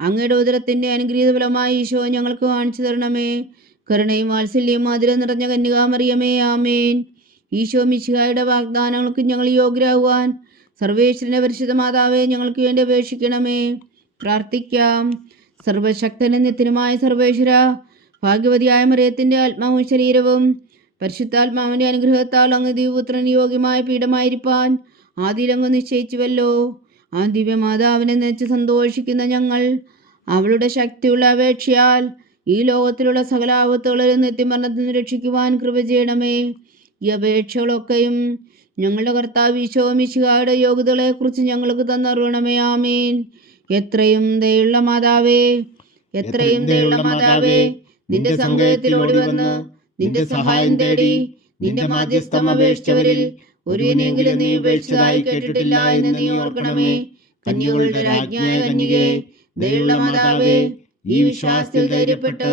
അങ്ങയുടെ ഉദരത്തിൻ്റെ അനുഗ്രഹീത ഫലമായി ഈശോ ഞങ്ങൾക്ക് കാണിച്ചു തരണമേ. കരുണയും വാത്സല്യവും മാതിരം നിറഞ്ഞ കന്യകാമറിയമേ, ആമേൻ. ഈശോ മിശിഹായുടെ വാഗ്ദാനങ്ങൾക്ക് ഞങ്ങൾ യോഗ്യരാകുവാൻ സർവേശ്വരന്റെ പരിശുദ്ധ മാതാവേ, ഞങ്ങൾക്ക് വേണ്ടി അപേക്ഷിക്കണമേ. പ്രാർത്ഥിക്കാം. സർവശക്തനും നിത്യനുമായ സർവേശ്വര, ഭാഗ്യവതിയായ മറിയത്തിന്റെ ആത്മാവും ശരീരവും പരിശുദ്ധാത്മാവിന്റെ അനുഗ്രഹത്താൽ അങ്ങ് ദിവ്യപുത്രന് യോഗ്യമായ പീഠമായിരിക്കാൻ ആദിയിലങ്ങ് നിശ്ചയിച്ചുവല്ലോ. ആ ദിവ്യമാതാവിനെ നയിച്ച് സന്തോഷിക്കുന്ന ഞങ്ങൾ അവളുടെ ശക്തിയുള്ള അപേക്ഷയാൽ ഈ ലോകത്തിലുള്ള സകല ആപത്തുകളിൽ നിത്യമരണത്തിൽ നിന്ന് രക്ഷിക്കുവാൻ കൃപ ചെയ്യണമേ. ഈ അപേക്ഷകളൊക്കെയും ഞങ്ങളുടെ കർത്താവ് ഈശോ മിശിഹായുടെ യോഗ്യതകളെക്കുറിച്ച് ഞങ്ങൾക്ക് തന്നറിയണമേ. ആമേൻ. എത്രയും ദയുള്ള മാതാവേ, എത്രയും ദയുള്ള മാതാവേ, നിന്റെ സങ്കേതത്തിൽ ഓടിവന്ന് നിന്റെ സഹായം തേടി നിന്റെ മാധ്യസ്ഥം അപേക്ഷിച്ചവരിൽ ഒരുവനെങ്കിലും നീ ഉപേക്ഷിച്ചതായി കേട്ടിട്ടില്ല എന്ന് നീ ഓർക്കണമേ. കന്യകളുടെ രാജ്ഞിയായ കന്യകേ, ദയുള്ള മാതാവേ, ഈ വിശ്വാസത്തിൽ ധൈര്യപ്പെട്ട്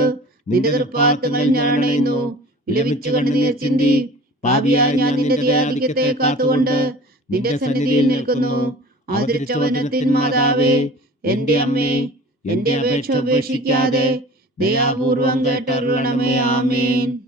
നിന്റെ തൃപ്പാദങ്ങളിൽ ഞാൻ അണയുന്നു. വിലപിച്ചു കണ്ണുനീർ ചിന്തി പാപിയായ ഞാൻ നിന്റെ ദയാധിക്യത്തെ കാത്തുകൊണ്ട് നിന്റെ സന്നിധിയിൽ നിൽക്കുന്നു. അവതരിച്ച വചനത്തിൻ മാതാവേ, എന്റെ അമ്മേ, എന്റെ അപേക്ഷ ഉപേക്ഷിക്കാതെ ദയാപൂർവം കേട്ടരുളണമേ. ആമേൻ.